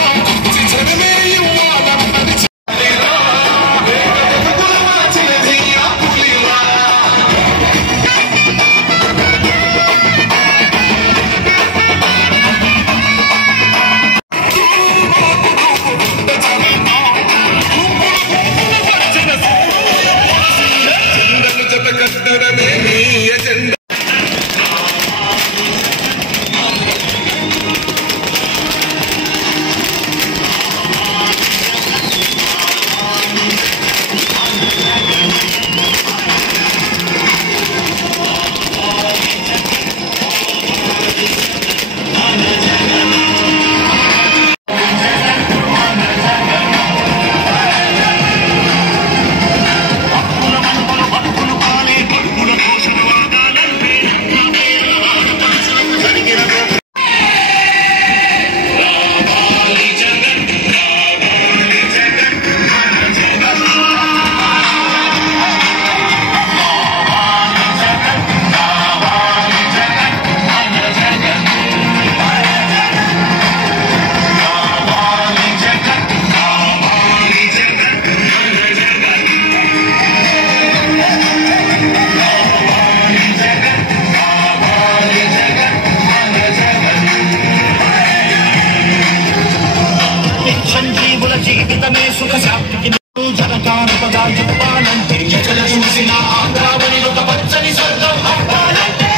ఇతనే సుఖ శాంతికి జనకాన పదా చెప్పాలంటే ఎక్కడ చూసిన ఆంధ్రావని ఒక పచ్చని స్వర్గం అవ్వాలంటే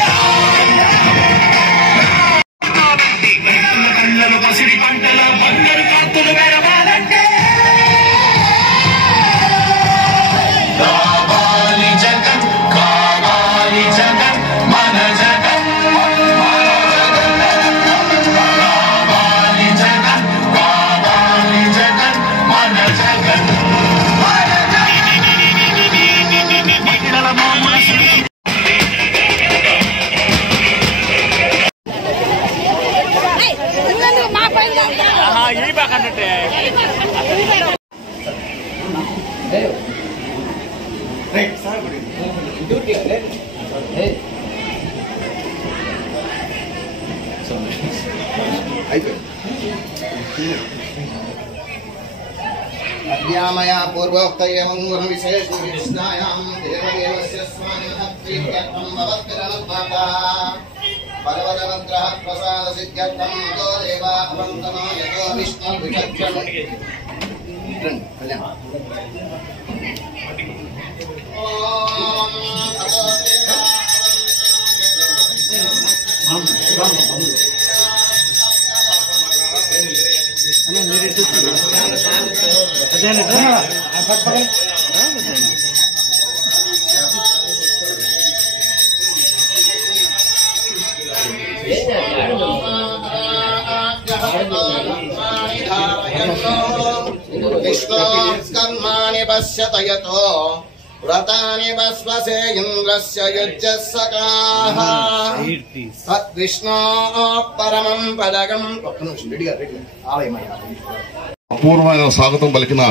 కళ్ళలో పసిడి పంటల బంగారు కాంతులు మెరవాలంటే కావాలి జగన్ కావాలి జగన్ మన జగన్ కావాలి జగన్ కావాలి జగన్ మన జగన్ మహిళల మనసు ఈ బాగంటే अद्यामया पूर्वोक्तयं विशेषविष्णायां देवदेवस्य स्वामिनः प्रीत्यर्थं भवत्करणत्माता परवरवग्रह प्रसादसिद्ध्यर्थं यो देवा अवन्तनो यतो विष्णुर्विचक्षण विश्वकर्माणि पश्यत यतो व्रतानि वस्वसे इन्द्रस्य युज्यः सखाः तद्विष्णोः परमं पदकं అపూర్వమైన స్వాగతం పలికిన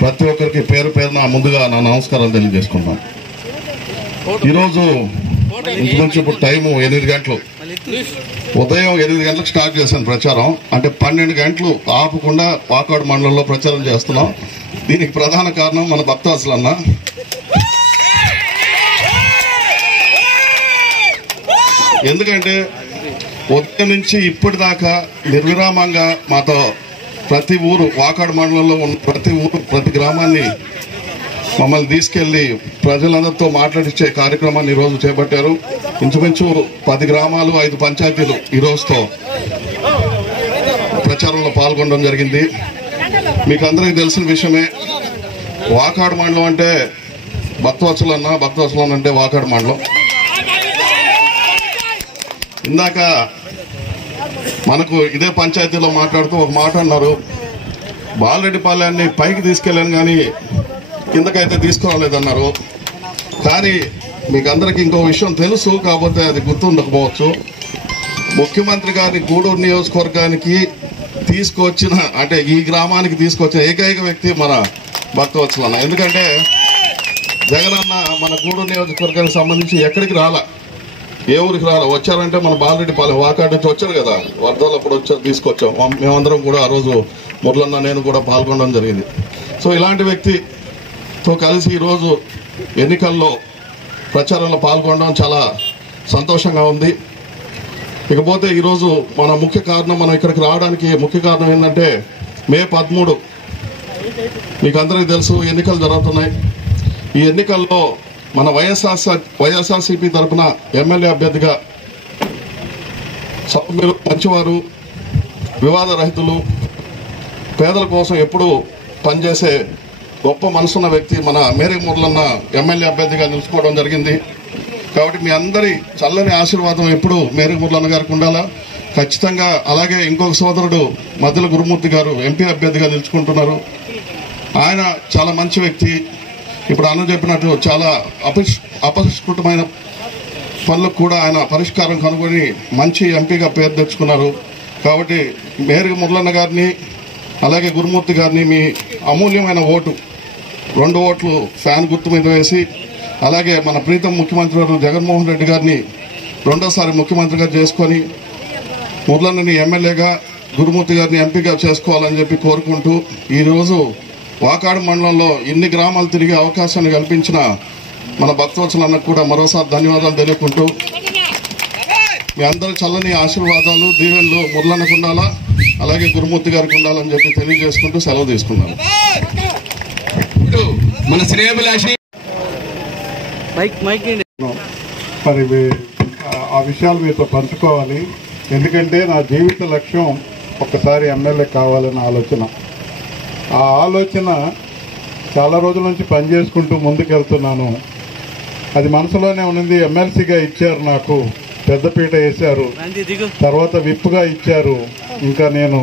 ప్రతి ఒక్కరికి పేరు పేరున ముందుగా నా నమస్కారాలు తెలియజేసుకుంటాం. ఈరోజు ఇంచుమించు ఇప్పుడు టైము 8 గంటలు, ఉదయం 8 గంటలకు స్టార్ట్ చేశాను ప్రచారం. అంటే 12 గంటలు ఆపకుండా వాకాడు మండలంలో ప్రచారం చేస్తున్నాం. దీనికి ప్రధాన కారణం మన భక్తవత్సలన్న. ఎందుకంటే ఉదయం నుంచి ఇప్పటిదాకా నిర్విరామంగా మాతో ప్రతి ఊరు, వాకాడు మండలంలో ఉన్న ప్రతి ఊరు, ప్రతి గ్రామాన్ని మమ్మల్ని తీసుకెళ్లి ప్రజలందరితో మాట్లాడించే కార్యక్రమాన్ని ఈరోజు చేపట్టారు. ఇంచుమించు 10 గ్రామాలు 5 పంచాయతీలు ఈ రోజుతో ప్రచారంలో పాల్గొనడం జరిగింది. మీకు అందరికీ తెలిసిన విషయమే, వాకాడు మండలం అంటే భక్తవత్సలన్న, భక్తవత్సలన్న అంటే వాకాడు మండలం. ఇందాక మనకు ఇదే పంచాయతీలో మాట్లాడుతూ ఒక మాట అన్నారు, బాలరెడ్డిపాలెన్ని పైకి తీసుకెళ్ళాను కానీ కిందకైతే తీసుకురాలేదన్నారు. కానీ మీకు అందరికి ఇంకో విషయం తెలుసు, కాకపోతే అది గుర్తుండకపోవచ్చు. ముఖ్యమంత్రి గారి గూడూరు నియోజకవర్గానికి తీసుకొచ్చిన, అంటే ఈ గ్రామానికి తీసుకొచ్చిన ఏకైక వ్యక్తి మన భక్తవత్సలన్న. ఎందుకంటే జగనన్న మన గూడూరు నియోజకవర్గానికి సంబంధించి ఎక్కడికి రాలా, ఏ ఊరికి రాలా. వచ్చారంటే మన బాలరెడ్డిపాలెం వాకాడు నుంచి వచ్చారు కదా, వరదలప్పుడు వచ్చారు, తీసుకొచ్చాం. మేమందరం కూడా ఆ రోజు మురళన్న నేను కూడా పాల్గొనడం జరిగింది. సో ఇలాంటి వ్యక్తితో కలిసి ఈరోజు ఎన్నికల్లో ప్రచారంలో పాల్గొనడం చాలా సంతోషంగా ఉంది. ఇకపోతే ఈరోజు మన ముఖ్య కారణం, మనం ఇక్కడికి రావడానికి ముఖ్య కారణం ఏంటంటే మే 13 మీకు అందరికీ తెలుసు ఎన్నికలు జరుగుతున్నాయి. ఈ ఎన్నికల్లో మన వైఎస్ఆర్సీపీ తరఫున ఎమ్మెల్యే అభ్యర్థిగా సౌమ్యులు, మంచివారు, వివాద రహితులు, పేదల కోసం ఎప్పుడూ పనిచేసే గొప్ప మనసున్న వ్యక్తి మన మేరీ మురళన్న ఎమ్మెల్యే అభ్యర్థిగా నిలుచుకోవడం జరిగింది. కాబట్టి మీ అందరి చల్లని ఆశీర్వాదం ఎప్పుడు మేరీ మురళన్న గారికి ఉండాలా ఖచ్చితంగా. అలాగే ఇంకొక సోదరుడు మధ్యల గురుమూర్తి గారు ఎంపీ అభ్యర్థిగా నిలుచుకుంటున్నారు. ఆయన చాలా మంచి వ్యక్తి. ఇప్పుడు అన్న చెప్పినట్టు చాలా అపరిష్కృతమైన పనులకు కూడా ఆయన పరిష్కారం కనుగొని మంచి ఎంపీగా పేరు తెచ్చుకున్నారు. కాబట్టి మేరీ మురళన్న గారిని అలాగే గురుమూర్తి గారిని మీ అమూల్యమైన ఓటు 2 ఓట్లు ఫ్యాన్ గుర్తు మీద వేసి, అలాగే మన ప్రీతం ముఖ్యమంత్రి గారు జగన్మోహన్ రెడ్డి గారిని రెండోసారి ముఖ్యమంత్రిగా చేసుకొని మురళన్నని ఎమ్మెల్యేగా, గురుమూర్తి గారిని ఎంపీగా చేసుకోవాలని చెప్పి కోరుకుంటూ, ఈరోజు వాకాడు మండలంలో ఇన్ని గ్రామాలు తిరిగే అవకాశాన్ని కల్పించిన మన భక్తవత్సలన్నకు కూడా మరోసారి ధన్యవాదాలు తెలియకుంటూ, మీ అందరి చల్లని ఆశీర్వాదాలు, దీవెనలు మురళన్నకు ఉండాలా. అలాగే గురుమూర్తి గారికి ఉండాలని చెప్పి తెలియజేసుకుంటూ సెలవు తీసుకున్నాను. మన శ్రేయభిలాషి మరి ఆ విషయాలు మీతో పంచుకోవాలి. ఎందుకంటే నా జీవిత లక్ష్యం ఒక్కసారి ఎమ్మెల్యే కావాలన్న ఆలోచన. ఆ ఆలోచన చాలా రోజుల నుంచి పనిచేసుకుంటూ ముందుకెళ్తున్నాను. అది మనసులోనే ఉన్నది. ఎమ్మెల్సీగా ఇచ్చారు, నాకు పెద్దపీట వేశారు, తర్వాత విప్గా ఇచ్చారు. ఇంకా నేను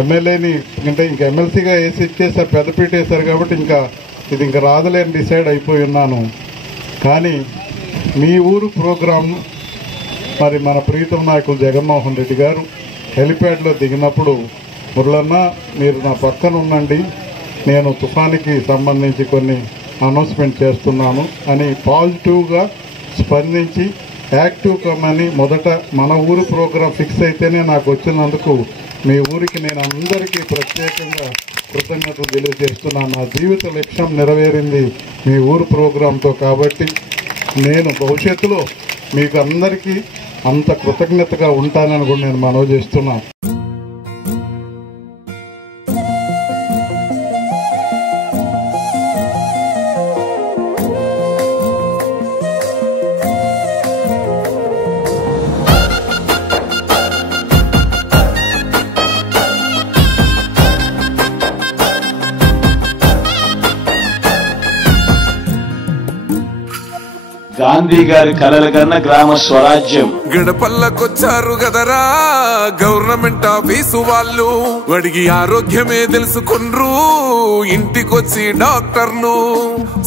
ఎమ్మెల్యేని అంటే ఇంకా ఎమ్మెల్సీగా వేసి ఇచ్చేసారు, పెద్దపీట వేశారు కాబట్టి ఇది ఇంకా రాదులేని డిసైడ్ అయిపోయి ఉన్నాను. కానీ మీ ఊరు ప్రోగ్రాం మరి మన ప్రీతం నాయకులు జగన్మోహన్ రెడ్డి గారు హెలిప్యాడ్లో దిగినప్పుడు, మురళన్న మీరు నా పక్కన ఉండండి, నేను తుఫానికి సంబంధించి కొన్ని అనౌన్స్మెంట్ చేస్తున్నాను అని పాజిటివ్గా స్పందించి యాక్టివ్ కమ్మని మొదట మన ఊరు ప్రోగ్రాం ఫిక్స్ అయితేనే నాకు వచ్చినందుకు మీ ఊరికి నేను అందరికీ ప్రత్యేకంగా కృతజ్ఞతలు తెలియజేస్తున్నాను. నా జీవిత లక్ష్యం నెరవేరింది మీ ఊరు ప్రోగ్రాంతో. కాబట్టి నేను భవిష్యత్తులో మీకు అందరికీ అంత కృతజ్ఞతగా ఉంటానని కూడా నేను మనవి చేస్తున్నాను. గాంధీ గారి కలల కన్నా గ్రామ స్వరాజ్యం. గడపల్లకొచ్చారు గదరా గవర్నమెంట్ ఆఫీసు వాళ్ళు, అడిగి ఆరోగ్యమే తెలుసుకుండ్రు ఇంటికొచ్చి డాక్టర్లు.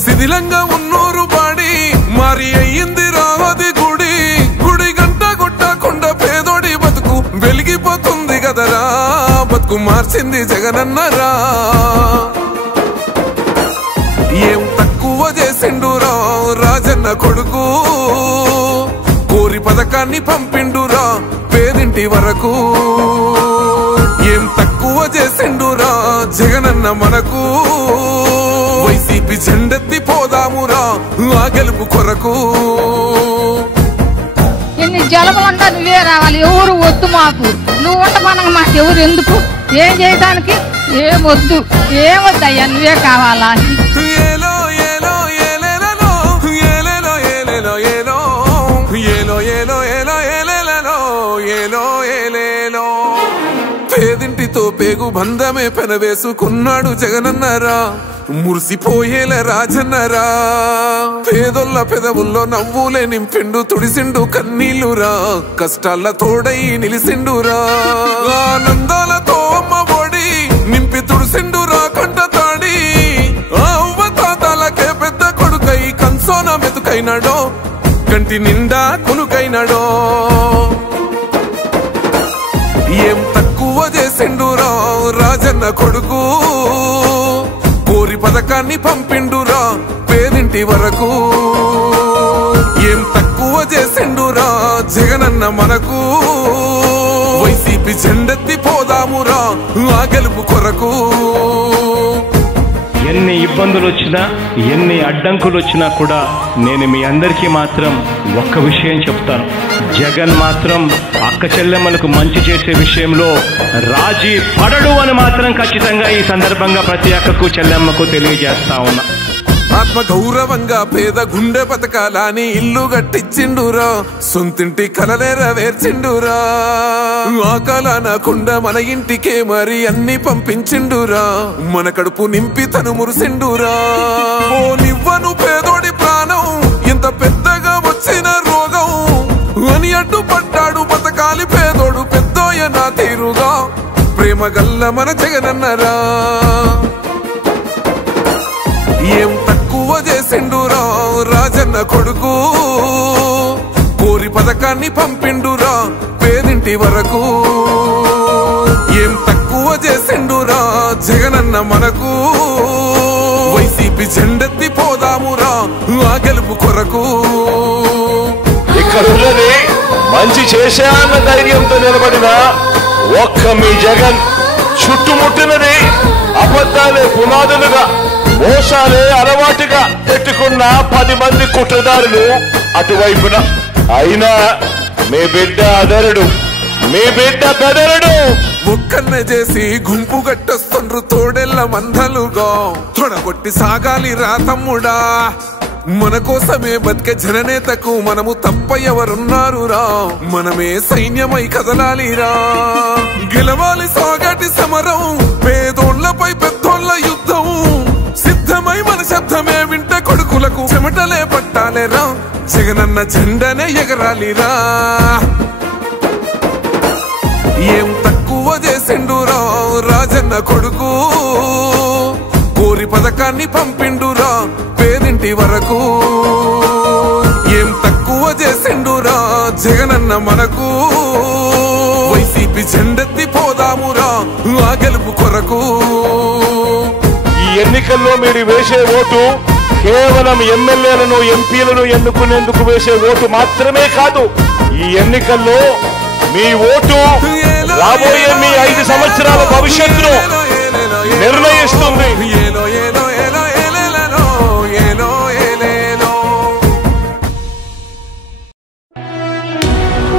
శిథిలంగా ఉన్నూరు బాడి మరి అయ్యింది రావది గుడి, గుడి గంట కొట్టకుండా పేదోడి బతుకు వెలిగిపోతుంది గదరా, బతుకు మార్చింది జగనన్నరా. ఏం తక్కువ చేసిండురా రాజన్న కొడుకు, కోరి పథకాన్ని పంపిండురా పేదింటి వరకు. ఏం తక్కువ చేసిండురా జగనన్న మనకు, వైసీపీ జెండెత్తి పోదామురా ఆ గెలుపు కొరకు. ఎన్ని జలములంటా నువ్వే రావాలి, ఎవరు వద్దు మాకు, నువ్వు ఉంట మనకు మాకు ఎవరు ఎందుకు, ఏం చేయడానికి ఏమొద్దు, ఏమొద్దయ్యా నువ్వే కావాలా. పేదింటితో పేగు బంధమే పెనవేసుకున్నాడు జగనన్నరా, మురిసిపోయేల రాజన్నరా. పేదొల్ల పెదవుల్లో నవ్వులే నింపిండు, తుడిసిండు కన్నీళ్లురా, కష్టాల తోడై నిలిసిండురా. ఆనందాలతో అమ్మ ఒడి నింపి తుడిసిండురా కంట తాడి, అవ్వ తాతలకే పెద్ద కొడుకై కంసోన మెతుకైనాడో, కంటి నిండా కొనుకైనాడో. ఏం తక్కువ చేసిండురా రాజన్న కొడుకు, కోరి పథకాన్ని పంపిండురా పేదింటి వరకు. ఏం తక్కువ చేసిండురా జగనన్న మనకు, వైసీపీ జెండెత్తి పోదామురా ఆ గెలుపు కొరకు. ఎన్ని ఇబ్బందులు వచ్చినా ఎన్ని అడ్డంకులు వచ్చినా కూడా నేను మీ అందరికీ మాత్రం ఒక్క విషయం చెప్తాను, జగన్ మాత్రం అక్క చెల్లెమ్మలకు మంచి చేసే విషయంలో రాజీ పడడు అని మాత్రం ఖచ్చితంగా ఈ సందర్భంగా ప్రతి అక్కకు చెల్లెమ్మకు తెలియజేస్తా ఉన్నా. ఆత్మ గౌరవంగా పేద గుండె బతకాలని ఇల్లు కట్టించిండురా, సొంతింటి కలనేరవేర్చిండురా. ఆ కలనకుండా మన ఇంటికే మరి అన్ని పంపించిండురా, మన కడుపు నింపి తను మురిసిండురా. ఓ నివ్వను పేదోడి ప్రాణం ఇంత పెద్దగా వచ్చిన రోగం అని అడ్డుపడ్డాడు బతకాలి పేదోడు పెద్దోయ నా తీరుగా, ప్రేమ గల్ల మన జగనన్నరా. ఏం తక్కువ చేసిండురా రాజన్న కొడుకు, కోరి పథకాన్ని పంపిండురా పేదింటి వరకు. ఏం తక్కువ చేసిండురా జగనన్న మనకు, వైసీపీ జెండెత్తి పోదామురా ఆ గెలుపు కొరకు. ఇక్కడున్నది మంచి చేశాన్న ధైర్యంతో నిలబడిన ఒక్క మీ జగన్, చుట్టుముట్టినది అబద్ధాలే పునాదులుగా మోసాలే అలవాటుగా పెట్టుకున్న 10 మంది కుట్రదారులు అటువైపున. అయినా మీ బిడ్డ అదరుడు మీ బిడ్డ బెదరుడు ఒక్కన్నే చేసి గుంపు గట్టొస్తుండ్రు తోడెల్ల మందలుగా తొడగొట్టి సాగాలి రా తమ్ముడా మన కోసమే బతికే జననేతకు మనము తప్ప ఎవరున్నారు రా మనమే సైన్యమై కదలాలిరా గెలవాలి సాగటి సమరం పేదోళ్లపై పెద్దోళ్ల యుద్ధం సిద్ధమై మన శబ్దమే వింట కొడుకులకు చెమటలే పట్టాలేరా జగనన్న జెండనే ఎగరాలిరా ఏం తక్కువ చేసిండురా రాజన్న కొడుకు కోరి పథకాన్ని పంపిండురా పేదింటి వరకు ఏం తక్కువ చేసిండురా జగనన్న మనకు వైసీపీ జెండెత్తి పోదామురా ఆ గెలుపు కొరకు ఈ ఎన్నికల్లో మీరు వేసే ఓటు కేవలం ఎమ్మెల్యేలను ఎంపీలను ఎన్నుకునేందుకు వేసే ఓటు మాత్రమే కాదు ఈ ఎన్నికల్లో మీ ఓటు రాబోయే మీ 5 సంవత్సరాల భవిష్యత్తును నిర్ణయిస్తుంది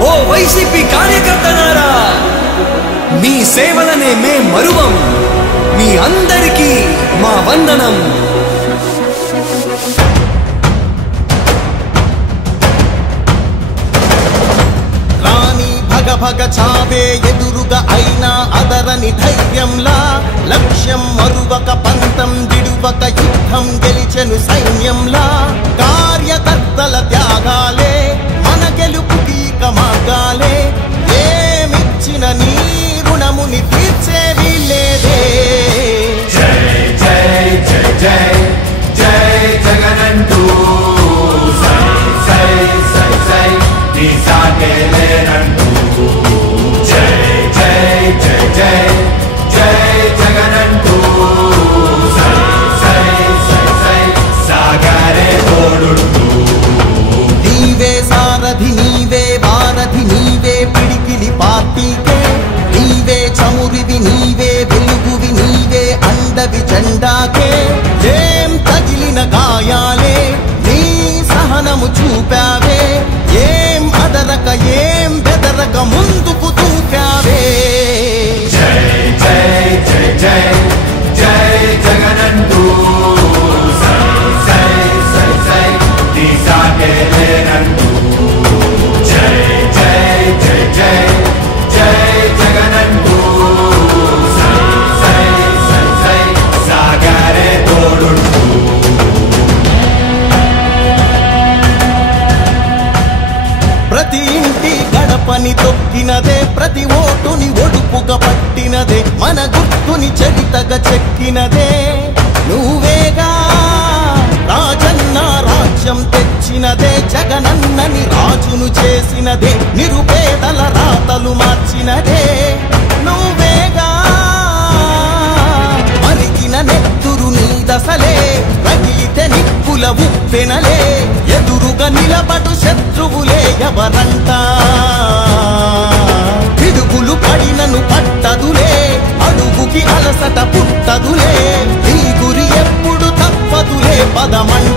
ఓ వైసీపీ కార్యకర్తలారా మీ సేవలనే మే మరువం మీ అందరికీ మా వందనం భగ చావే ఎదురుగా అయినా అదరని ధైర్యంలా లక్ష్యం మరువక పంతం విడువక యుద్ధం గెలిచెను సైన్యంలా కార్యకర్తల త్యాగాలే మన గెలుపుకి మార్గాలే ఏమిచ్చిన నీ రుణముని తీర్చేవి లేదే జై జై జై జై జై జగనంటూ సై సై సై సై నీ సాగేలేనంటూ జై జై జై జై జై జగనంటూ సై సై సై సై సాగరే తోడుంటూ నీవే సారథి నీవే వారధి నీవే పిడికిలి పార్టీకే నీవే చమురివి నీవే వెలుగువి నీవే అండవి జెండాకే ఏం తగిలిన గాయాలే నీ సహనము చూపావే ఏం అదరక ఏం బెదరక ముందుకు దూకావే జై జై జై జై జై జగనంటూ సై సై సై సై నీ సాగేలేనంటూ జై జై జై జై జై జగనంటూ సై సై సై సై సాగరే తోడుంటూ ప్రతి ఇంటి గడపని తొక్కినదే ప్రతి ఓటుని ఒడుపుగా పట్టినదే మన గుర్తుని చరితగా చెక్కినదే నువ్వేగా రాజన్న రాజ్యం తెచ్చినదే జగనన్నని రాజును చేసినదే నిరుపేదల రాతలు మార్చినదే నువ్వేగా మరిగిన నెత్తురు నీ దశలే రగిలితే నిప్పుల ఉప్పెనలే ఎదురుగా నిలబడు శత్రువులే ఎవరంట పిడుగులు పడినను పట్టదులే అడుగుకి అలసట పుట్టదులే ఈ గురి ఎప్పుడు తప్పదులే పదమంట